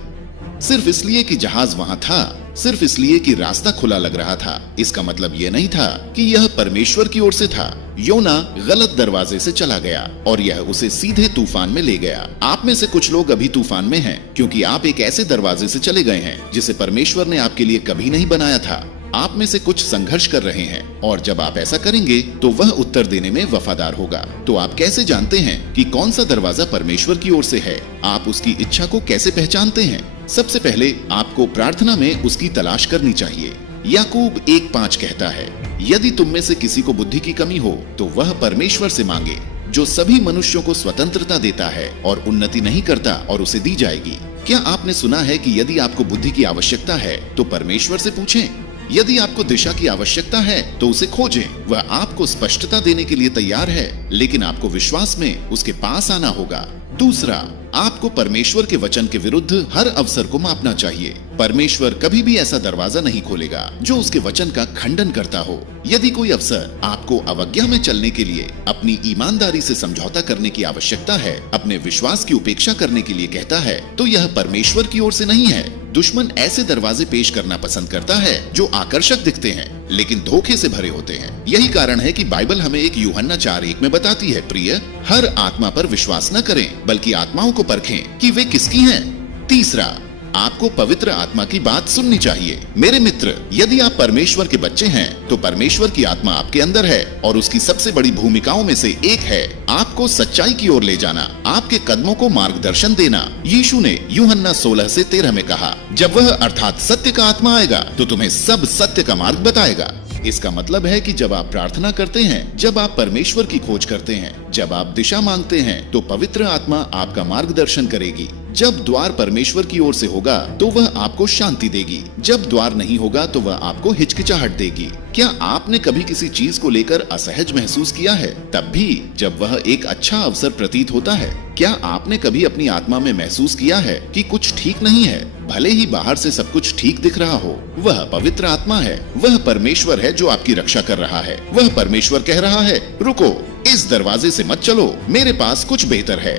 सिर्फ इसलिए कि जहाज वहाँ था, सिर्फ इसलिए कि रास्ता खुला लग रहा था, इसका मतलब यह नहीं था कि यह परमेश्वर की ओर से था। योना गलत दरवाजे से चला गया और यह उसे सीधे तूफान में ले गया। आप में से कुछ लोग अभी तूफान में हैं, क्योंकि आप एक ऐसे दरवाजे से चले गए हैं जिसे परमेश्वर ने आपके लिए कभी नहीं बनाया था। आप में से कुछ संघर्ष कर रहे हैं, और जब आप ऐसा करेंगे तो वह उत्तर देने में वफादार होगा। तो आप कैसे जानते हैं कि कौन सा दरवाजा परमेश्वर की ओर से है? आप उसकी इच्छा को कैसे पहचानते हैं? सबसे पहले आपको प्रार्थना में उसकी तलाश करनी चाहिए। याकूब 1:5 कहता है, यदि तुम में से किसी को बुद्धि की कमी हो तो वह परमेश्वर से मांगे, जो सभी मनुष्यों को स्वतंत्रता देता है और उन्नति नहीं करता, और उसे दी जाएगी। क्या आपने सुना है कि यदि आपको बुद्धि की आवश्यकता है तो परमेश्वर से पूछें? यदि आपको दिशा की आवश्यकता है तो उसे खोजें। वह आपको स्पष्टता देने के लिए तैयार है। लेकिन आपको विश्वास में उसके पास आना होगा। दूसरा, आपको परमेश्वर के वचन के विरुद्ध हर अवसर को मापना चाहिए। परमेश्वर कभी भी ऐसा दरवाजा नहीं खोलेगा जो उसके वचन का खंडन करता हो। यदि कोई अवसर आपको अवज्ञा में चलने के लिए, अपनी ईमानदारी से समझौता करने की आवश्यकता है, अपने विश्वास की उपेक्षा करने के लिए कहता है, तो यह परमेश्वर की ओर से नहीं है। दुश्मन ऐसे दरवाजे पेश करना पसंद करता है जो आकर्षक दिखते हैं लेकिन धोखे से भरे होते हैं। यही कारण है कि बाइबल हमें एक यूहन्ना 4:1 में बताती है, प्रिय, हर आत्मा पर विश्वास न करें बल्कि आत्माओं को परखें कि वे किसकी हैं। तीसरा, आपको पवित्र आत्मा की बात सुननी चाहिए। मेरे मित्र, यदि आप परमेश्वर के बच्चे हैं तो परमेश्वर की आत्मा आपके अंदर है और उसकी सबसे बड़ी भूमिकाओं में से एक है आपको सच्चाई की ओर ले जाना, आपके कदमों को मार्गदर्शन देना। यीशु ने यूहन्ना 16:13 में कहा, जब वह अर्थात सत्य का आत्मा आएगा तो तुम्हें सब सत्य का मार्ग बताएगा। इसका मतलब है कि जब आप प्रार्थना करते हैं, जब आप परमेश्वर की खोज करते हैं, जब आप दिशा मांगते हैं, तो पवित्र आत्मा आपका मार्गदर्शन करेगी। जब द्वार परमेश्वर की ओर से होगा तो वह आपको शांति देगी, जब द्वार नहीं होगा तो वह आपको हिचकिचाहट देगी। क्या आपने कभी किसी चीज को लेकर असहज महसूस किया है, तब भी जब वह एक अच्छा अवसर प्रतीत होता है? क्या आपने कभी अपनी आत्मा में महसूस किया है कि कुछ ठीक नहीं है, भले ही बाहर से सब कुछ ठीक दिख रहा हो? वह पवित्र आत्मा है, वह परमेश्वर है जो आपकी रक्षा कर रहा है। वह परमेश्वर कह रहा है, रुको, इस दरवाजे से मत चलो, मेरे पास कुछ बेहतर है।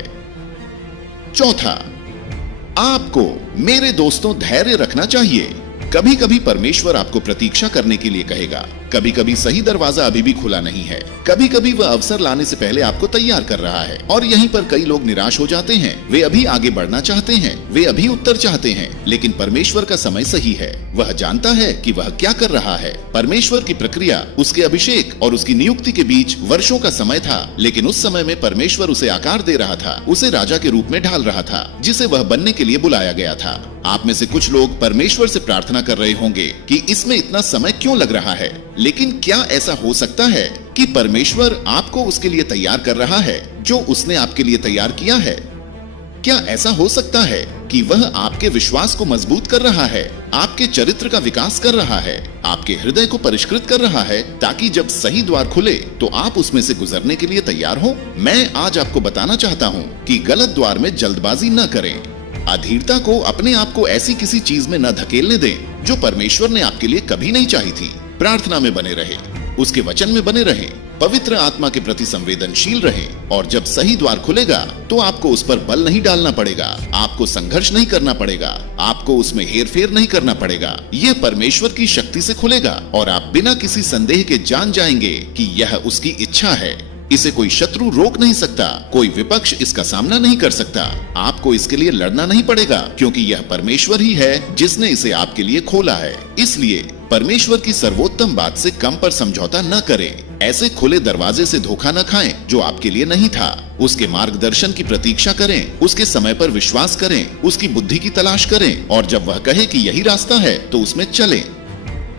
चौथा, आपको, मेरे दोस्तों, धैर्य रखना चाहिए। कभी कभी परमेश्वर आपको प्रतीक्षा करने के लिए कहेगा, कभी कभी सही दरवाजा अभी भी खुला नहीं है, कभी कभी वह अवसर लाने से पहले आपको तैयार कर रहा है। और यहीं पर कई लोग निराश हो जाते हैं। वे अभी आगे बढ़ना चाहते हैं, वे अभी उत्तर चाहते हैं, लेकिन परमेश्वर का समय सही है। वह जानता है कि वह क्या कर रहा है। परमेश्वर की प्रक्रिया, उसके अभिषेक और उसकी नियुक्ति के बीच वर्षों का समय था, लेकिन उस समय में परमेश्वर उसे आकार दे रहा था, उसे राजा के रूप में ढाल रहा था जिसे वह बनने के लिए बुलाया गया था। आप में से कुछ लोग परमेश्वर से प्रार्थना कर रहे होंगे कि इसमें इतना समय क्यों लग रहा है, लेकिन क्या ऐसा हो सकता है कि परमेश्वर आपको उसके लिए तैयार कर रहा है जो उसने आपके लिए तैयार किया है? क्या ऐसा हो सकता है कि वह आपके विश्वास को मजबूत कर रहा है, आपके चरित्र का विकास कर रहा है, आपके हृदय को परिष्कृत कर रहा है, ताकि जब सही द्वार खुले तो आप उसमें से गुजरने के लिए तैयार हो? मैं आज आपको बताना चाहता हूँ कि गलत द्वार में जल्दबाजी न करें। अधीरता को, अपने आप को ऐसी किसी चीज में न धकेलने दें जो परमेश्वर ने आपके लिए कभी नहीं चाही थी। प्रार्थना में बने रहे, उसके वचन में बने रहे, पवित्र आत्मा के प्रति संवेदनशील रहे, और जब सही द्वार खुलेगा तो आपको उस पर बल नहीं डालना पड़ेगा, आपको संघर्ष नहीं करना पड़ेगा, आपको उसमें हेरफेर नहीं करना पड़ेगा। यह परमेश्वर की शक्ति से खुलेगा और आप बिना किसी संदेह के जान जाएंगे कि यह उसकी इच्छा है। इसे कोई शत्रु रोक नहीं सकता, कोई विपक्ष इसका सामना नहीं कर सकता। आपको इसके लिए लड़ना नहीं पड़ेगा, क्योंकि यह परमेश्वर ही है जिसने इसे आपके लिए खोला है। इसलिए परमेश्वर की सर्वोत्तम बात से कम पर समझौता न करें। ऐसे खुले दरवाजे से धोखा न खाएं जो आपके लिए नहीं था। उसके मार्गदर्शन की प्रतीक्षा करें, उसके समय पर विश्वास करें, उसकी बुद्धि की तलाश करें, और जब वह कहे कि यही रास्ता है तो उसमें चलें।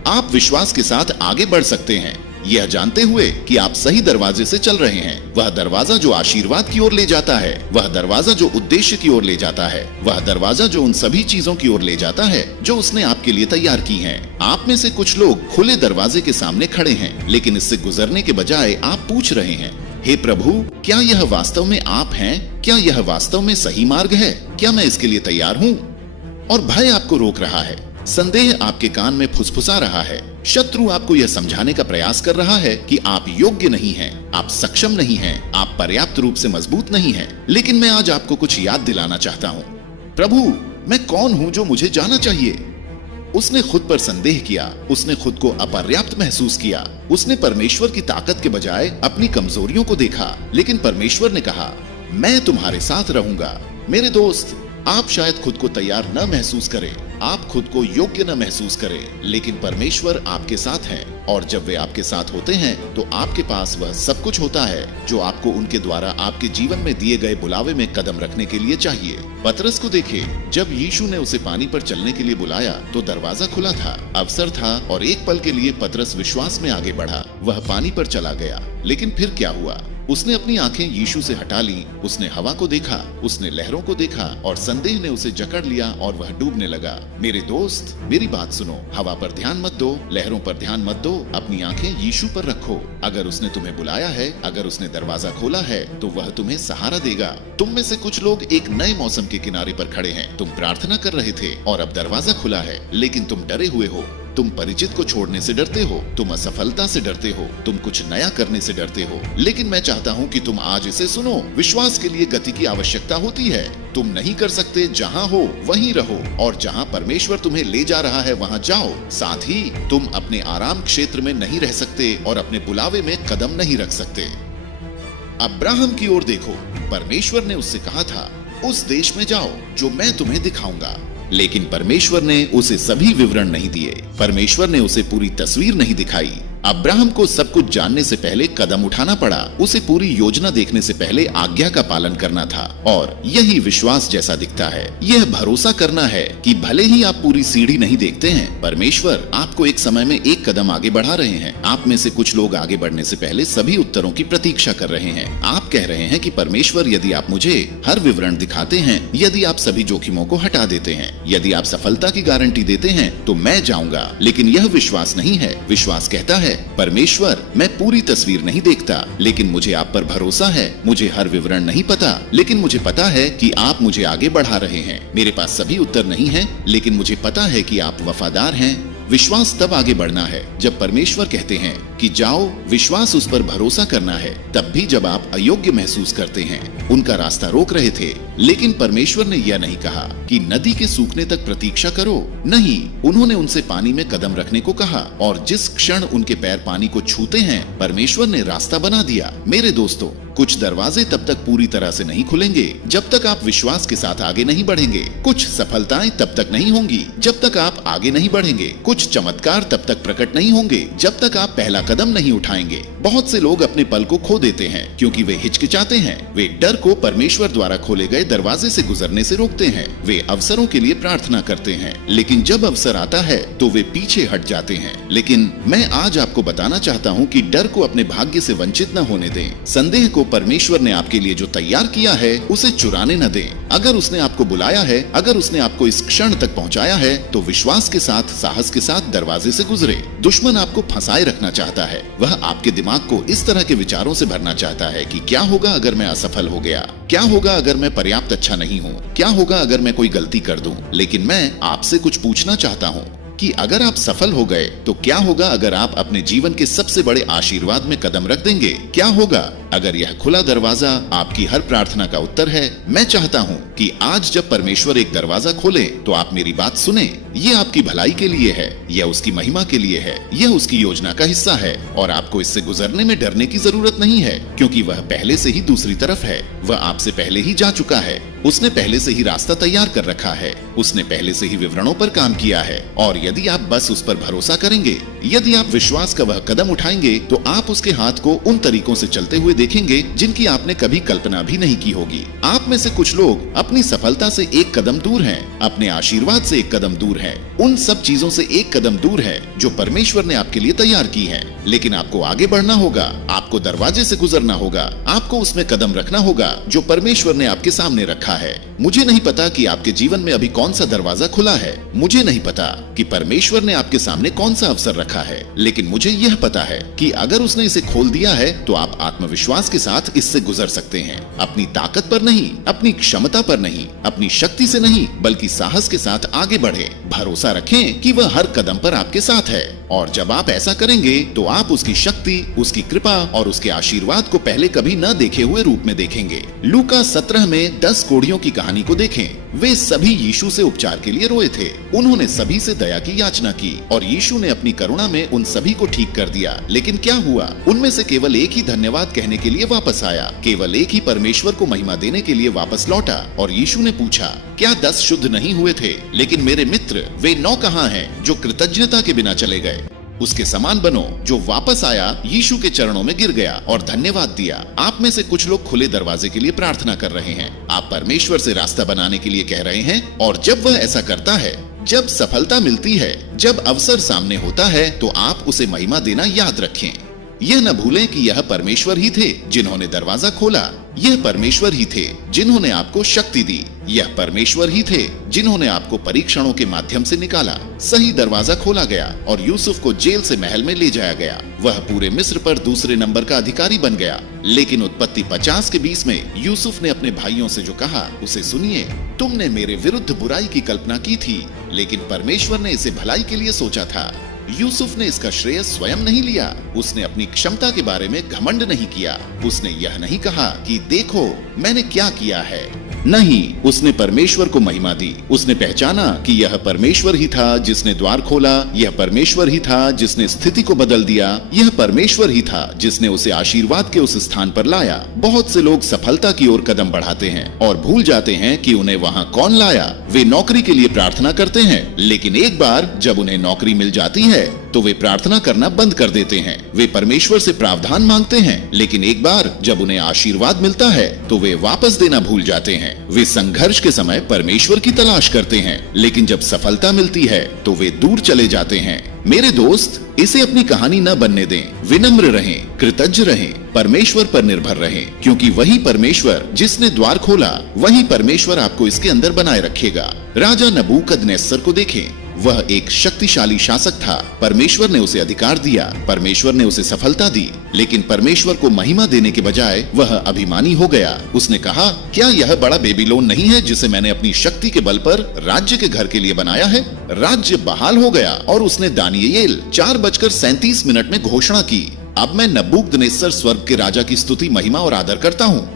आप विश्वास के साथ आगे बढ़ सकते हैं, यह जानते हुए कि आप सही दरवाजे से चल रहे हैं। वह दरवाजा जो आशीर्वाद की ओर ले जाता है, वह दरवाजा जो उद्देश्य की ओर ले जाता है, वह दरवाजा जो उन सभी चीजों की ओर ले जाता है जो उसने आपके लिए तैयार की हैं। आप में से कुछ लोग खुले दरवाजे के सामने खड़े हैं, लेकिन इससे गुजरने के बजाय आप पूछ रहे हैं, हे प्रभु, क्या यह वास्तव में आप हैं? क्या यह वास्तव में सही मार्ग है? क्या मैं इसके लिए तैयार हूँ? और भय आपको रोक रहा है, संदेह आपके कान में फुसफुसा रहा है, शत्रु आपको यह समझाने का प्रयास कर रहा है कि आप योग्य नहीं हैं, आप सक्षम नहीं हैं, आप पर्याप्त रूप से मजबूत नहीं हैं। लेकिन मैं आज आपको कुछ याद दिलाना चाहता हूँ। प्रभु, मैं कौन हूँ जो मुझे जाना चाहिए? उसने खुद पर संदेह किया, उसने खुद को अपर्याप्त महसूस किया, उसने परमेश्वर की ताकत के बजाय अपनी कमजोरियों को देखा। लेकिन परमेश्वर ने कहा, मैं तुम्हारे साथ रहूंगा। मेरे दोस्त, आप शायद खुद को तैयार न महसूस करें, आप खुद को योग्य न महसूस करें, लेकिन परमेश्वर आपके साथ हैं, और जब वे आपके साथ होते हैं तो आपके पास वह सब कुछ होता है जो आपको उनके द्वारा आपके जीवन में दिए गए बुलावे में कदम रखने के लिए चाहिए। पतरस को देखें, जब यीशु ने उसे पानी पर चलने के लिए बुलाया तो दरवाजा खुला था, अवसर था, और एक पल के लिए पतरस विश्वास में आगे बढ़ा। वह पानी पर चला गया, लेकिन फिर क्या हुआ? उसने अपनी आंखें यीशु से हटा ली। उसने हवा को देखा, उसने लहरों को देखा और संदेह ने उसे जकड़ लिया और वह डूबने लगा। मेरे दोस्त, मेरी बात सुनो, हवा पर ध्यान मत दो, लहरों पर ध्यान मत दो, अपनी आंखें यीशु पर रखो। अगर उसने तुम्हें बुलाया है, अगर उसने दरवाजा खोला है, तो वह तुम्हें सहारा देगा। तुम में से कुछ लोग एक नए मौसम के किनारे पर खड़े हैं। तुम प्रार्थना कर रहे थे और अब दरवाजा खुला है, लेकिन तुम डरे हुए हो। तुम परिचित को छोड़ने से डरते हो, तुम असफलता से डरते हो, तुम कुछ नया करने से डरते हो। लेकिन मैं चाहता हूँ कि तुम आज इसे सुनो। विश्वास के लिए गति की आवश्यकता होती है। तुम नहीं कर सकते, जहाँ हो वहीं रहो और जहाँ परमेश्वर तुम्हें ले जा रहा है वहाँ जाओ। साथ ही तुम अपने आराम क्षेत्र में नहीं रह सकते और अपने बुलावे में कदम नहीं रख सकते। अब्राहम की ओर देखो। परमेश्वर ने उससे कहा था, उस देश में जाओ जो मैं तुम्हें दिखाऊंगा। लेकिन परमेश्वर ने उसे सभी विवरण नहीं दिए। परमेश्वर ने उसे पूरी तस्वीर नहीं दिखाई। अब्राहम को सब कुछ जानने से पहले कदम उठाना पड़ा। उसे पूरी योजना देखने से पहले आज्ञा का पालन करना था। और यही विश्वास जैसा दिखता है। यह भरोसा करना है कि भले ही आप पूरी सीढ़ी नहीं देखते हैं, परमेश्वर आपको एक समय में एक कदम आगे बढ़ा रहे हैं। आप में से कुछ लोग आगे बढ़ने से पहले सभी उत्तरों की प्रतीक्षा कर रहे हैं। आप कह रहे हैं कि परमेश्वर, यदि आप मुझे हर विवरण दिखाते हैं, यदि आप सभी जोखिमों को हटा देते हैं, यदि आप सफलता की गारंटी देते हैं, तो मैं जाऊंगा। लेकिन यह विश्वास नहीं है। विश्वास कहता है, परमेश्वर, मैं पूरी तस्वीर नहीं देखता, लेकिन मुझे आप पर भरोसा है। मुझे हर विवरण नहीं पता, लेकिन मुझे पता है कि आप मुझे आगे बढ़ा रहे हैं। मेरे पास सभी उत्तर नहीं है, लेकिन मुझे पता है कि आप वफादार हैं। विश्वास तब आगे बढ़ना है जब परमेश्वर कहते हैं कि जाओ। विश्वास उस पर भरोसा करना है तब भी जब आप अयोग्य महसूस करते हैं। उनका रास्ता रोक रहे थे, लेकिन परमेश्वर ने यह नहीं कहा कि नदी के सूखने तक प्रतीक्षा करो। नहीं, उन्होंने उनसे पानी में कदम रखने को कहा और जिस क्षण उनके पैर पानी को छूते हैं, परमेश्वर ने रास्ता बना दिया। मेरे दोस्तों, कुछ दरवाजे तब तक पूरी तरह से नहीं खुलेंगे जब तक आप विश्वास के साथ आगे नहीं बढ़ेंगे। कुछ सफलताएं तब तक नहीं होंगी जब तक आप आगे नहीं बढ़ेंगे। कुछ चमत्कार तब तक प्रकट नहीं होंगे जब तक आप पहला कदम नहीं उठाएंगे। बहुत से लोग अपने पल को खो देते हैं क्योंकि वे हिचकिचाते हैं। वे डर को परमेश्वर द्वारा खोले गए दरवाजे से गुजरने से रोकते हैं। वे अवसरों के लिए प्रार्थना करते हैं, लेकिन जब अवसर आता है तो वे पीछे हट जाते हैं। लेकिन मैं आज आपको बताना चाहता हूँ कि डर को अपने भाग्य से वंचित न होने दें। संदेह को परमेश्वर ने आपके लिए जो तैयार किया है उसे चुराने न दें। अगर उसने आपको बुलाया है, अगर उसने आपको इस क्षण तक पहुंचाया है, तो विश्वास के साथ, साहस के साथ दरवाजे से गुजरे। दुश्मन आपको फंसाए रखना चाहता है। वह आपके दिमाग को इस तरह के विचारों से भरना चाहता है कि क्या होगा अगर मैं असफल हो गया, क्या होगा अगर मैं पर्याप्त अच्छा नहीं हूँ, क्या होगा अगर मैं कोई गलती कर दूं। लेकिन मैं आपसे कुछ पूछना चाहता हूँ कि अगर आप सफल हो गए तो क्या होगा अगर आप अपने जीवन के सबसे बड़े आशीर्वाद में कदम रख देंगे। क्या होगा अगर यह खुला दरवाजा आपकी हर प्रार्थना का उत्तर है। मैं चाहता हूँ कि आज जब परमेश्वर एक दरवाजा खोले तो आप मेरी बात सुने। ये आपकी भलाई के लिए है, यह उसकी महिमा के लिए है, यह उसकी योजना का हिस्सा है और आपको इससे गुजरने में डरने की जरूरत नहीं है, क्योंकि वह पहले से ही दूसरी तरफ है। वह आपसे पहले ही जा चुका है। उसने पहले से ही रास्ता तैयार कर रखा है। उसने पहले से ही विवरणों पर काम किया है और यदि आप बस उस पर भरोसा करेंगे, यदि आप विश्वास का वह कदम उठाएंगे, तो आप उसके हाथ को उन तरीकों से चलते हुए देखेंगे जिनकी आपने कभी कल्पना भी नहीं की होगी। आप में से कुछ लोग अपनी सफलता से एक कदम दूर हैं, अपने आशीर्वाद से एक कदम दूर हैं, उन सब चीजों से एक कदम दूर है जो परमेश्वर ने आपके लिए तैयार की है। लेकिन आपको आगे बढ़ना होगा, आपको दरवाजे से गुजरना होगा, आपको उसमें कदम रखना होगा जो परमेश्वर ने आपके सामने रखा है। मुझे नहीं पता कि आपके जीवन में अभी कौन सा दरवाजा खुला है, मुझे नहीं पता कि परमेश्वर ने आपके सामने कौन सा अवसर रखा है, लेकिन मुझे यह पता है कि अगर उसने इसे खोल दिया है तो आप आत्मविश्वास के साथ इससे गुजर सकते हैं। अपनी ताकत पर नहीं, अपनी क्षमता पर नहीं, अपनी शक्ति से नहीं, बल्कि साहस के साथ आगे बढ़े। भरोसा रखें कि वह हर कदम पर आपके साथ है और जब आप ऐसा करेंगे तो आप उसकी शक्ति, उसकी कृपा और उसके आशीर्वाद को पहले कभी न देखे हुए रूप में देखेंगे। लूका 17 में 10 कोढ़ियों की कहानी को देखें। वे सभी यीशु से उपचार के लिए रोए थे। उन्होंने सभी से दया की याचना की और यीशु ने अपनी करुणा में उन सभी को ठीक कर दिया। लेकिन क्या हुआ? उनमें से केवल एक ही धन्यवाद कहने के लिए वापस आया। केवल एक ही परमेश्वर को महिमा देने के लिए वापस लौटा और यीशु ने पूछा, क्या 10 शुद्ध नहीं हुए थे? लेकिन मेरे मित्र, वे 9 कहाँ हैं जो कृतज्ञता के बिना चले गए? उसके समान बनो जो वापस आया, यीशु के चरणों में गिर गया और धन्यवाद दिया। आप में से कुछ लोग खुले दरवाजे के लिए प्रार्थना कर रहे हैं। आप परमेश्वर से रास्ता बनाने के लिए कह रहे हैं और जब वह ऐसा करता है, जब सफलता मिलती है, जब अवसर सामने होता है, तो आप उसे महिमा देना याद रखें। यह न भूलें कि यह परमेश्वर ही थे जिन्होंने दरवाजा खोला, यह परमेश्वर ही थे जिन्होंने आपको शक्ति दी, यह परमेश्वर ही थे जिन्होंने आपको परीक्षणों के माध्यम से निकाला। सही दरवाजा खोला गया और यूसुफ को जेल से महल में ले जाया गया। वह पूरे मिस्र पर दूसरे नंबर का अधिकारी बन गया। लेकिन उत्पत्ति 50 के 20 में यूसुफ ने अपने भाइयों से जो कहा उसे सुनिए। तुमने मेरे विरुद्ध बुराई की कल्पना की थी, लेकिन परमेश्वर ने इसे भलाई के लिए सोचा था। यूसुफ ने इसका श्रेय स्वयं नहीं लिया। उसने अपनी क्षमता के बारे में घमंड नहीं किया। उसने यह नहीं कहा कि देखो मैंने क्या किया है। नहीं, उसने परमेश्वर को महिमा दी। उसने पहचाना कि यह परमेश्वर ही था जिसने द्वार खोला, यह परमेश्वर ही था जिसने स्थिति को बदल दिया, यह परमेश्वर ही था जिसने उसे आशीर्वाद के उस स्थान पर लाया। बहुत से लोग सफलता की ओर कदम बढ़ाते हैं और भूल जाते हैं कि उन्हें वहां कौन लाया। वे नौकरी के लिए प्रार्थना करते हैं, लेकिन एक बार जब उन्हें नौकरी मिल जाती है तो वे प्रार्थना करना बंद कर देते हैं। वे परमेश्वर से प्रावधान मांगते हैं, लेकिन एक बार जब उन्हें आशीर्वाद मिलता है तो वे वापस देना भूल जाते हैं। वे संघर्ष के समय परमेश्वर की तलाश करते हैं, लेकिन जब सफलता मिलती है तो वे दूर चले जाते हैं। मेरे दोस्त, इसे अपनी कहानी न बनने दें। विनम्र रहें, कृतज्ञ रहें, परमेश्वर पर निर्भर रहें, क्योंकि वही परमेश्वर जिसने द्वार खोला, वही परमेश्वर आपको इसके अंदर बनाए रखेगा। राजा नबूकदनेस्सर को देखें। वह एक शक्तिशाली शासक था। परमेश्वर ने उसे अधिकार दिया, परमेश्वर ने उसे सफलता दी, लेकिन परमेश्वर को महिमा देने के बजाय वह अभिमानी हो गया। उसने कहा, क्या यह बड़ा बेबीलोन नहीं है जिसे मैंने अपनी शक्ति के बल पर राज्य के घर के लिए बनाया है? राज्य बहाल हो गया और उसने दानियेल 4:37 में घोषणा की, अब मैं नबूकदनेस्सर स्वर्ग के राजा की स्तुति, महिमा और आदर करता हूँ।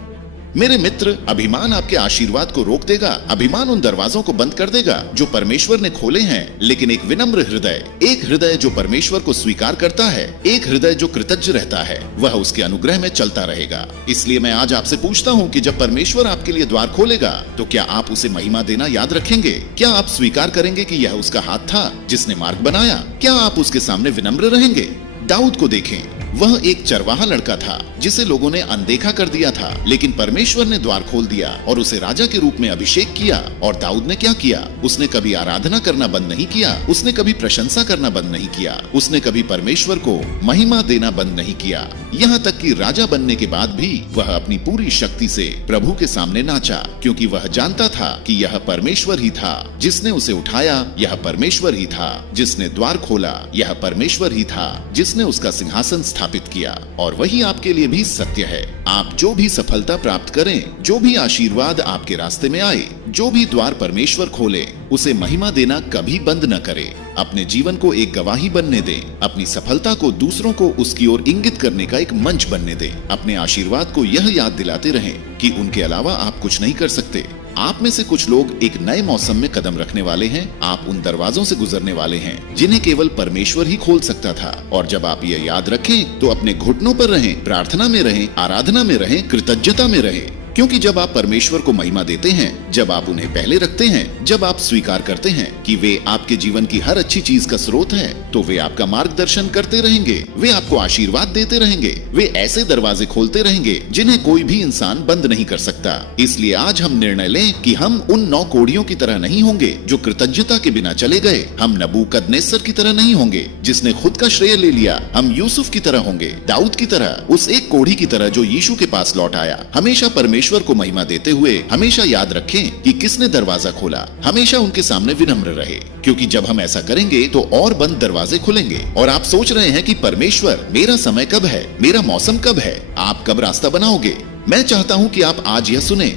मेरे मित्र, अभिमान आपके आशीर्वाद को रोक देगा। अभिमान उन दरवाजों को बंद कर देगा जो परमेश्वर ने खोले हैं। लेकिन एक विनम्र हृदय, एक हृदय जो परमेश्वर को स्वीकार करता है, एक हृदय जो कृतज्ञ रहता है, वह उसके अनुग्रह में चलता रहेगा। इसलिए मैं आज आपसे पूछता हूँ कि जब परमेश्वर आपके लिए द्वार खोलेगा तो क्या आप उसे महिमा देना याद रखेंगे? क्या आप स्वीकार करेंगे कि यह उसका हाथ था जिसने मार्ग बनाया? क्या आप उसके सामने विनम्र रहेंगे? दाऊद को देखें। वह एक चरवाहा लड़का था जिसे लोगों ने अनदेखा कर दिया था, लेकिन परमेश्वर ने द्वार खोल दिया और उसे राजा के रूप में अभिषेक किया। और दाऊद ने क्या किया? उसने कभी आराधना करना बंद नहीं किया, उसने कभी प्रशंसा करना बंद नहीं किया, उसने कभी परमेश्वर को महिमा देना बंद नहीं किया। यहाँ तक कि राजा बनने के बाद भी वह अपनी पूरी शक्ति से प्रभु के सामने नाचा, क्योंकि वह जानता था कि यह परमेश्वर ही था जिसने उसे उठाया, यह परमेश्वर ही था जिसने द्वार खोला, यह परमेश्वर ही था जिसने उसका सिंहासन स्थापित किया। और वही आपके लिए भी सत्य है। आप जो भी सफलता प्राप्त करें, जो भी आशीर्वाद आपके रास्ते में आए, जो भी द्वार परमेश्वर खोले, उसे महिमा देना कभी बंद न करें। अपने जीवन को एक गवाही बनने दें। अपनी सफलता को दूसरों को उसकी ओर इंगित करने का एक मंच बनने दें। अपने आशीर्वाद को यह याद दिलाते रहें कि उनके अलावा आप कुछ नहीं कर सकते। आप में से कुछ लोग एक नए मौसम में कदम रखने वाले हैं। आप उन दरवाजों से गुजरने वाले हैं जिन्हें केवल परमेश्वर ही खोल सकता था। और जब आप ये याद रखें तो अपने घुटनों पर रहें, प्रार्थना में रहें, आराधना में रहें, कृतज्ञता में रहें। क्योंकि जब आप परमेश्वर को महिमा देते हैं, जब आप उन्हें पहले रखते हैं, जब आप स्वीकार करते हैं कि वे आपके जीवन की हर अच्छी चीज का स्रोत है, तो वे आपका मार्गदर्शन करते रहेंगे, वे आपको आशीर्वाद देते रहेंगे, वे ऐसे दरवाजे खोलते रहेंगे जिन्हें कोई भी इंसान बंद नहीं कर सकता। इसलिए आज हम निर्णय लें कि हम उन 9 कोढ़ियों की तरह नहीं होंगे जो कृतज्ञता के बिना चले गए। हम नबूकदनेस्सर की तरह नहीं होंगे जिसने खुद का श्रेय ले लिया। हम यूसुफ की तरह होंगे, दाऊद की तरह, उस एक कोढ़ी की तरह जो यीशु के पास लौट आया। हमेशा परमेश्वर को महिमा देते हुए हमेशा याद रखें कि किसने दरवाजा खोला। हमेशा उनके सामने विनम्र रहे, क्योंकि जब हम ऐसा करेंगे तो और बंद दरवाजे खुलेंगे। और आप सोच रहे हैं कि परमेश्वर, मेरा समय कब है, मेरा मौसम कब है, आप कब रास्ता बनाओगे? मैं चाहता हूं कि आप आज यह सुने,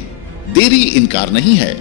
देरी इनकार नहीं है।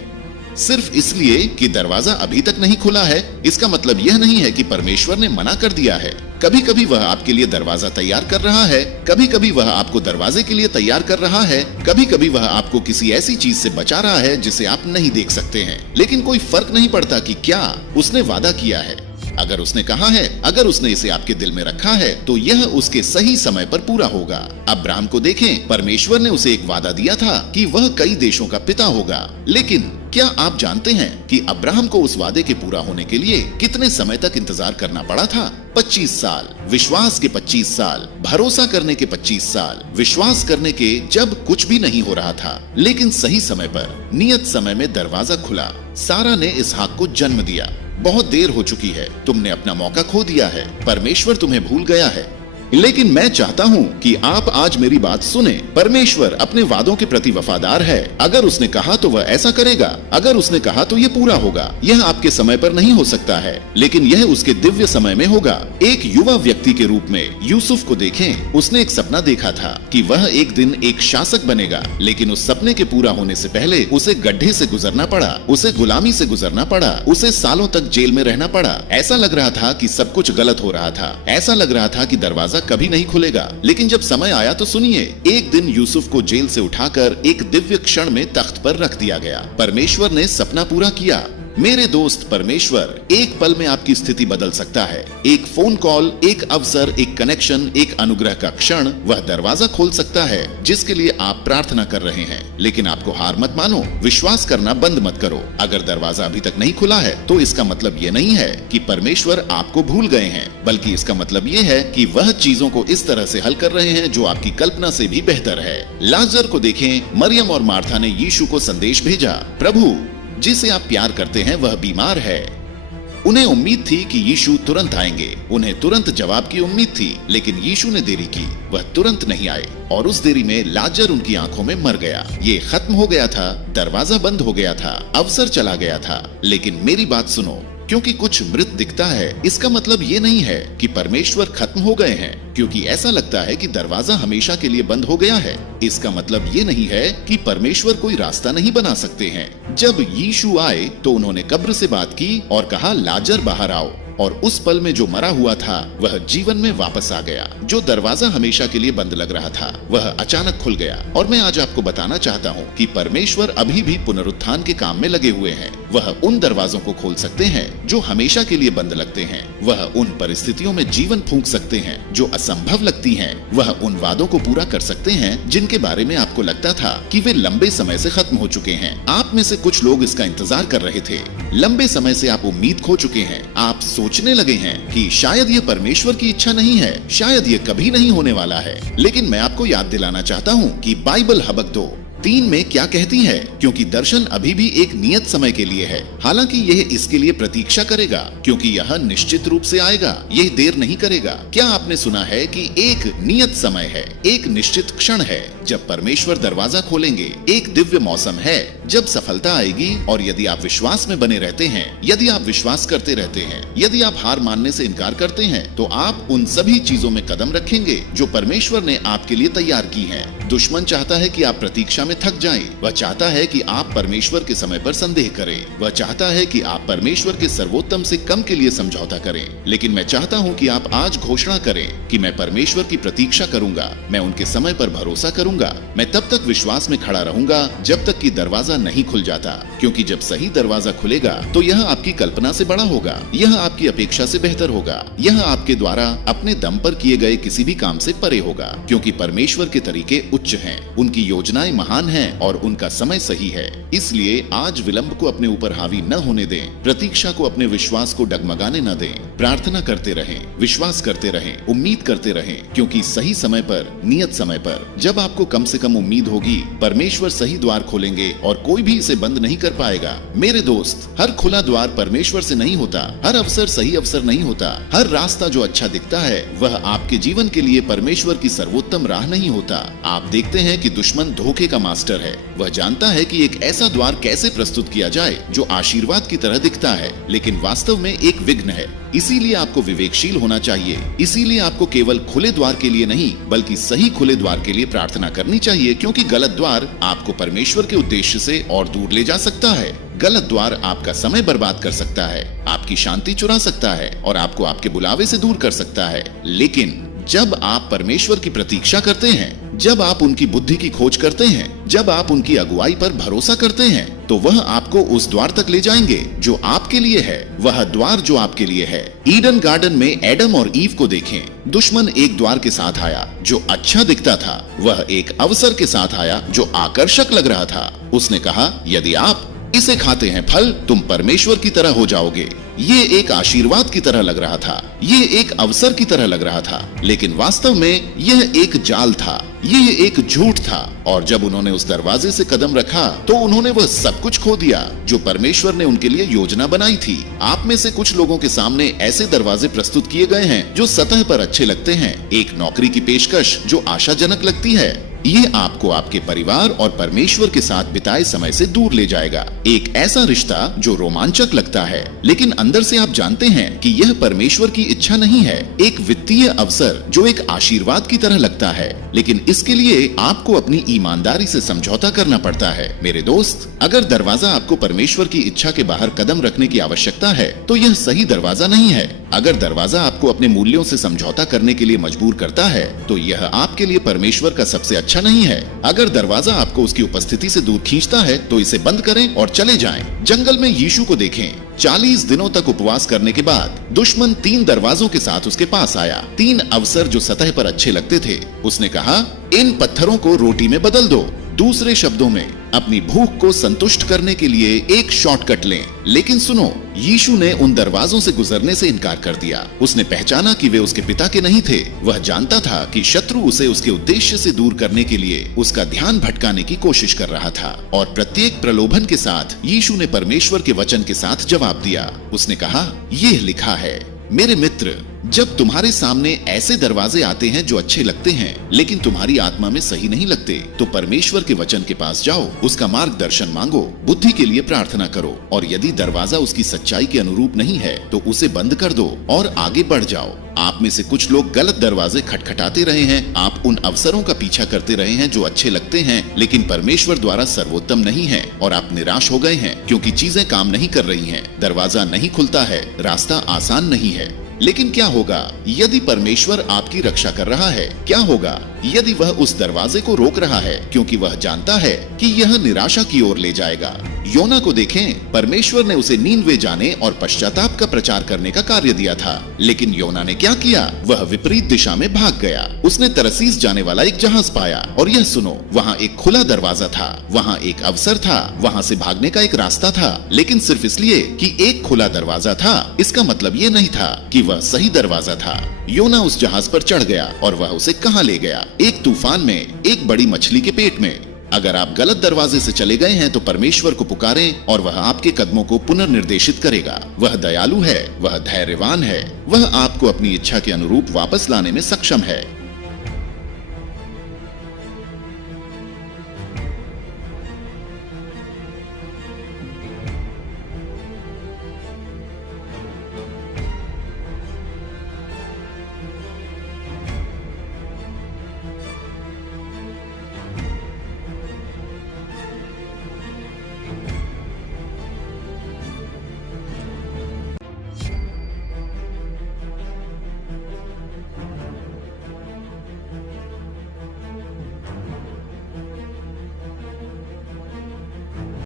सिर्फ इसलिए कि दरवाजा अभी तक नहीं खुला है, इसका मतलब यह नहीं है कि परमेश्वर ने मना कर दिया है। कभी कभी वह आपके लिए दरवाजा तैयार कर रहा है, कभी कभी वह आपको दरवाजे के लिए तैयार कर रहा है, कभी कभी वह आपको किसी ऐसी चीज से बचा रहा है जिसे आप नहीं देख सकते हैं। लेकिन कोई फर्क नहीं पड़ता कि क्या उसने वादा किया है। अगर उसने कहा है, अगर उसने इसे आपके दिल में रखा है, तो यह उसके सही समय पर पूरा होगा। अब्राहम को देखें, परमेश्वर ने उसे एक वादा दिया था कि वह कई देशों का पिता होगा। लेकिन क्या आप जानते हैं कि अब्राहम को उस वादे के पूरा होने के लिए कितने समय तक इंतजार करना पड़ा था? 25 साल। विश्वास के 25 साल, भरोसा करने के 25 साल, विश्वास करने के जब कुछ भी नहीं हो रहा था, लेकिन सही समय पर, नियत समय में दरवाजा खुला। सारा ने इसहाक को जन्म दिया। बहुत देर हो चुकी है, तुमने अपना मौका खो दिया है, परमेश्वर तुम्हें भूल गया है। लेकिन मैं चाहता हूँ कि आप आज मेरी बात सुने। परमेश्वर अपने वादों के प्रति वफादार है। अगर उसने कहा तो वह ऐसा करेगा, अगर उसने कहा तो ये पूरा होगा। यह आपके समय पर नहीं हो सकता है, लेकिन यह उसके दिव्य समय में होगा। एक युवा व्यक्ति के रूप में यूसुफ को देखें। उसने एक सपना देखा था कि वह एक दिन एक शासक बनेगा, लेकिन उस सपने के पूरा होने से पहले उसे गड्ढे से गुजरना पड़ा, उसे गुलामी से गुजरना पड़ा, उसे सालों तक जेल में रहना पड़ा। ऐसा लग रहा था कि सब कुछ गलत हो रहा था, ऐसा लग रहा था कि दरवाजा कभी नहीं खुलेगा। लेकिन जब समय आया तो सुनिए, एक दिन यूसुफ को जेल से उठाकर एक दिव्य क्षण में तख्त पर रख दिया गया। परमेश्वर ने सपना पूरा किया। मेरे दोस्त, परमेश्वर एक पल में आपकी स्थिति बदल सकता है। एक फोन कॉल, एक अवसर, एक कनेक्शन, एक अनुग्रह का क्षण वह दरवाजा खोल सकता है जिसके लिए आप प्रार्थना कर रहे हैं। लेकिन आपको हार मत मानो, विश्वास करना बंद मत करो। अगर दरवाजा अभी तक नहीं खुला है तो इसका मतलब ये नहीं है कि परमेश्वर आपको भूल गए हैं, बल्कि इसका मतलब ये है कि वह चीजों को इस तरह से हल कर रहे हैं जो आपकी कल्पना से भी बेहतर है। लाजर को देखें, मरियम और मार्था ने यीशु को संदेश भेजा, प्रभु जिसे आप प्यार करते हैं वह बीमार है। उन्हें उम्मीद थी कि यीशु तुरंत आएंगे, उन्हें तुरंत जवाब की उम्मीद थी, लेकिन यीशु ने देरी की। वह तुरंत नहीं आए और उस देरी में लाजर उनकी आंखों में मर गया। ये खत्म हो गया था, दरवाजा बंद हो गया था, अवसर चला गया था। लेकिन मेरी बात सुनो, क्योंकि कुछ मृत दिखता है इसका मतलब ये नहीं है कि परमेश्वर खत्म हो गए हैं। क्योंकि ऐसा लगता है कि दरवाजा हमेशा के लिए बंद हो गया है, इसका मतलब ये नहीं है कि परमेश्वर कोई रास्ता नहीं बना सकते हैं। जब यीशु आए तो उन्होंने कब्र से बात की और कहा, लाजर बाहर आओ। और उस पल में जो मरा हुआ था वह जीवन में वापस आ गया। जो दरवाजा हमेशा के लिए बंद लग रहा था वह अचानक खुल गया। और मैं आज आपको बताना चाहता हूँ कि परमेश्वर अभी भी पुनरुत्थान के काम में लगे हुए हैं। वह उन दरवाजों को खोल सकते हैं जो हमेशा के लिए बंद लगते हैं। वह उन परिस्थितियों में जीवन फूंक सकते हैं जो असंभव लगती हैं। वह उन वादों को पूरा कर सकते हैं जिनके बारे में आपको लगता था कि वे लंबे समय से खत्म हो चुके हैं। आप में से कुछ लोग इसका इंतजार कर रहे थे। लंबे समय से आप उम्मीद खो चुके हैं। आप सोचने लगे हैं कि शायद ये परमेश्वर की इच्छा नहीं है, शायद ये कभी नहीं होने वाला है। लेकिन मैं आपको याद दिलाना चाहता हूँ कि बाइबल हबक्क 2:3 में क्या कहती है, क्योंकि दर्शन अभी भी एक नियत समय के लिए है। हालांकि यह इसके लिए प्रतीक्षा करेगा, क्योंकि यह निश्चित रूप से आएगा, यह देर नहीं करेगा। क्या आपने सुना है कि एक नियत समय है, एक निश्चित क्षण है जब परमेश्वर दरवाजा खोलेंगे। एक दिव्य मौसम है जब सफलता आएगी। और यदि आप विश्वास में बने रहते हैं, यदि आप विश्वास करते रहते हैं, यदि आप हार मानने से इनकार करते हैं, तो आप उन सभी चीजों में कदम रखेंगे जो परमेश्वर ने आपके लिए तैयार की हैं। दुश्मन चाहता है कि आप प्रतीक्षा में थक जाएं। वह चाहता है कि आप परमेश्वर के समय पर संदेह करें। वह चाहता है कि आप परमेश्वर के सर्वोत्तम से कम के लिए समझौता करें। लेकिन मैं चाहता हूं कि आप आज घोषणा करें कि मैं परमेश्वर की प्रतीक्षा करूंगा, मैं उनके समय पर भरोसा करूंगा, मैं तब तक विश्वास में खड़ा रहूंगा जब तक कि दरवाजा नहीं खुल जाता। क्योंकि जब सही दरवाजा खुलेगा तो यह आपकी कल्पना से बड़ा होगा, यह आपकी अपेक्षा से बेहतर होगा, यह आपके द्वारा अपने दम पर किए गए किसी भी काम से परे होगा। क्योंकि परमेश्वर के तरीके उच्च हैं, उनकी योजनाएं महान हैं और उनका समय सही है। इसलिए आज विलंब को अपने ऊपर हावी न होने दें, प्रतीक्षा को अपने विश्वास को डगमगाने न दें। प्रार्थना करते रहें, विश्वास करते रहें, उम्मीद करते रहें, क्योंकि सही समय पर, नियत समय पर, जब आपको कम से कम उम्मीद होगी, परमेश्वर सही द्वार खोलेंगे और कोई भी इसे बंद नहीं कर पाएगा। मेरे दोस्त, हर खुला द्वार परमेश्वर से नहीं होता, हर अवसर सही अवसर नहीं होता, हर रास्ता जो अच्छा दिखता है वह आपके जीवन के लिए परमेश्वर की सर्वोत्तम राह नहीं होता। आप देखते हैं कि दुश्मन धोखे का मास्टर है। वह जानता है कि एक ऐसा द्वार कैसे प्रस्तुत किया जाए जो आशीर्वाद की तरह दिखता है, लेकिन वास्तव में एक विघ्न है। इसीलिए आपको विवेकशील होना चाहिए। इसीलिए आपको केवल खुले द्वार के लिए नहीं बल्कि सही खुले द्वार के लिए प्रार्थना करनी चाहिए, क्योंकि गलत द्वार आपको परमेश्वर के उद्देश्य से और दूर ले जा सकता है। गलत द्वार आपका समय बर्बाद कर सकता है, आपकी शांति चुरा सकता है और आपको आपके बुलावे से दूर कर सकता है। लेकिन जब आप परमेश्वर की प्रतीक्षा करते हैं, जब आप उनकी बुद्धि की खोज करते हैं, जब आप उनकी अगुवाई पर भरोसा करते हैं, तो वह आपको उस द्वार तक ले जाएंगे जो आपके लिए है। वह द्वार जो आपके लिए है। ईडन गार्डन में एडम और ईव को देखें। दुश्मन एक द्वार के साथ आया जो अच्छा दिखता था। वह एक अवसर के साथ आया जो आकर्षक लग रहा था। उसने कहा, यदि आप इसे खाते हैं फल, तुम परमेश्वर की तरह हो जाओगे। ये एक आशीर्वाद की तरह लग रहा था, ये एक अवसर की तरह लग रहा था, लेकिन वास्तव में यह एक जाल था, यह एक झूठ था। और जब उन्होंने उस दरवाजे से कदम रखा तो उन्होंने वह सब कुछ खो दिया जो परमेश्वर ने उनके लिए योजना बनाई थी। आप में से कुछ लोगों के सामने ऐसे दरवाजे प्रस्तुत किए गए हैं जो सतह पर अच्छे लगते हैं, एक नौकरी की पेशकश जो आशाजनक लगती है। ये आपको आपके परिवार और परमेश्वर के साथ बिताए समय से दूर ले जाएगा। एक ऐसा रिश्ता जो रोमांचक लगता है, लेकिन अंदर से आप जानते हैं कि यह परमेश्वर की इच्छा नहीं है। एक वित्तीय अवसर जो एक आशीर्वाद की तरह लगता है, लेकिन इसके लिए आपको अपनी ईमानदारी से समझौता करना पड़ता है। मेरे दोस्त, अगर दरवाजा आपको परमेश्वर की इच्छा के बाहर कदम रखने की आवश्यकता है तो यह सही दरवाजा नहीं है। अगर दरवाजा आपको अपने मूल्यों से समझौता करने के लिए मजबूर करता है तो यह आपके लिए परमेश्वर का सबसे अच्छा नहीं है। अगर दरवाजा आपको उसकी उपस्थिति से दूर खींचता है तो इसे बंद करें और चले जाएं। जंगल में यीशु को देखें। 40 दिनों तक उपवास करने के बाद दुश्मन 3 दरवाजों के साथ उसके पास आया। 3 अवसर जो सतह पर अच्छे लगते थे। उसने कहा, इन पत्थरों को रोटी में बदल दो। दूसरे शब्दों में, अपनी भूख को संतुष्ट करने के लिए एक शॉर्टकट लें। लेकिन सुनो, यीशु ने उन दरवाजों से गुजरने से इनकार कर दिया। उसने पहचाना कि वे उसके पिता के नहीं थे। वह जानता था कि शत्रु उसे उसके उद्देश्य से दूर करने के लिए उसका ध्यान भटकाने की कोशिश कर रहा था। और प्रत्येक प्रलोभन के साथ यीशु ने परमेश्वर के वचन के साथ जवाब दिया। उसने कहा, यह लिखा है। मेरे मित्र, जब तुम्हारे सामने ऐसे दरवाजे आते हैं जो अच्छे लगते हैं लेकिन तुम्हारी आत्मा में सही नहीं लगते, तो परमेश्वर के वचन के पास जाओ, उसका मार्गदर्शन मांगो, बुद्धि के लिए प्रार्थना करो, और यदि दरवाजा उसकी सच्चाई के अनुरूप नहीं है तो उसे बंद कर दो और आगे बढ़ जाओ। आप में से कुछ लोग गलत दरवाजे खटखटाते रहे हैं। आप उन अवसरों का पीछा करते रहे हैं जो अच्छे लगते हैं लेकिन परमेश्वर द्वारा सर्वोत्तम नहीं है, और आप निराश हो गए हैं क्योंकि चीजें काम नहीं कर रही हैं। दरवाजा नहीं खुलता है, रास्ता आसान नहीं है। लेकिन क्या होगा यदि परमेश्वर आपकी रक्षा कर रहा है? क्या होगा यदि वह उस दरवाजे को रोक रहा है क्योंकि वह जानता है कि यह निराशा की ओर ले जाएगा? योना को देखें। परमेश्वर ने उसे नीनवे जाने और पश्चाताप का प्रचार करने का कार्य दिया था, लेकिन योना ने क्या किया? वह विपरीत दिशा में भाग गया। उसने तरसीस जाने वाला एक जहाज पाया, और यह सुनो, वहाँ एक खुला दरवाजा था, वहाँ एक अवसर था, वहाँ से भागने का एक रास्ता था। लेकिन सिर्फ इसलिए कि एक खुला दरवाजा था, इसका मतलब ये नहीं था कि वह सही दरवाजा था। योना उस जहाज पर चढ़ गया और वह उसे कहाँ ले गया? एक तूफान में, एक बड़ी मछली के पेट में। अगर आप गलत दरवाजे से चले गए हैं तो परमेश्वर को पुकारें और वह आपके कदमों को पुनर्निर्देशित करेगा। वह दयालु है, वह धैर्यवान है, वह आपको अपनी इच्छा के अनुरूप वापस लाने में सक्षम है।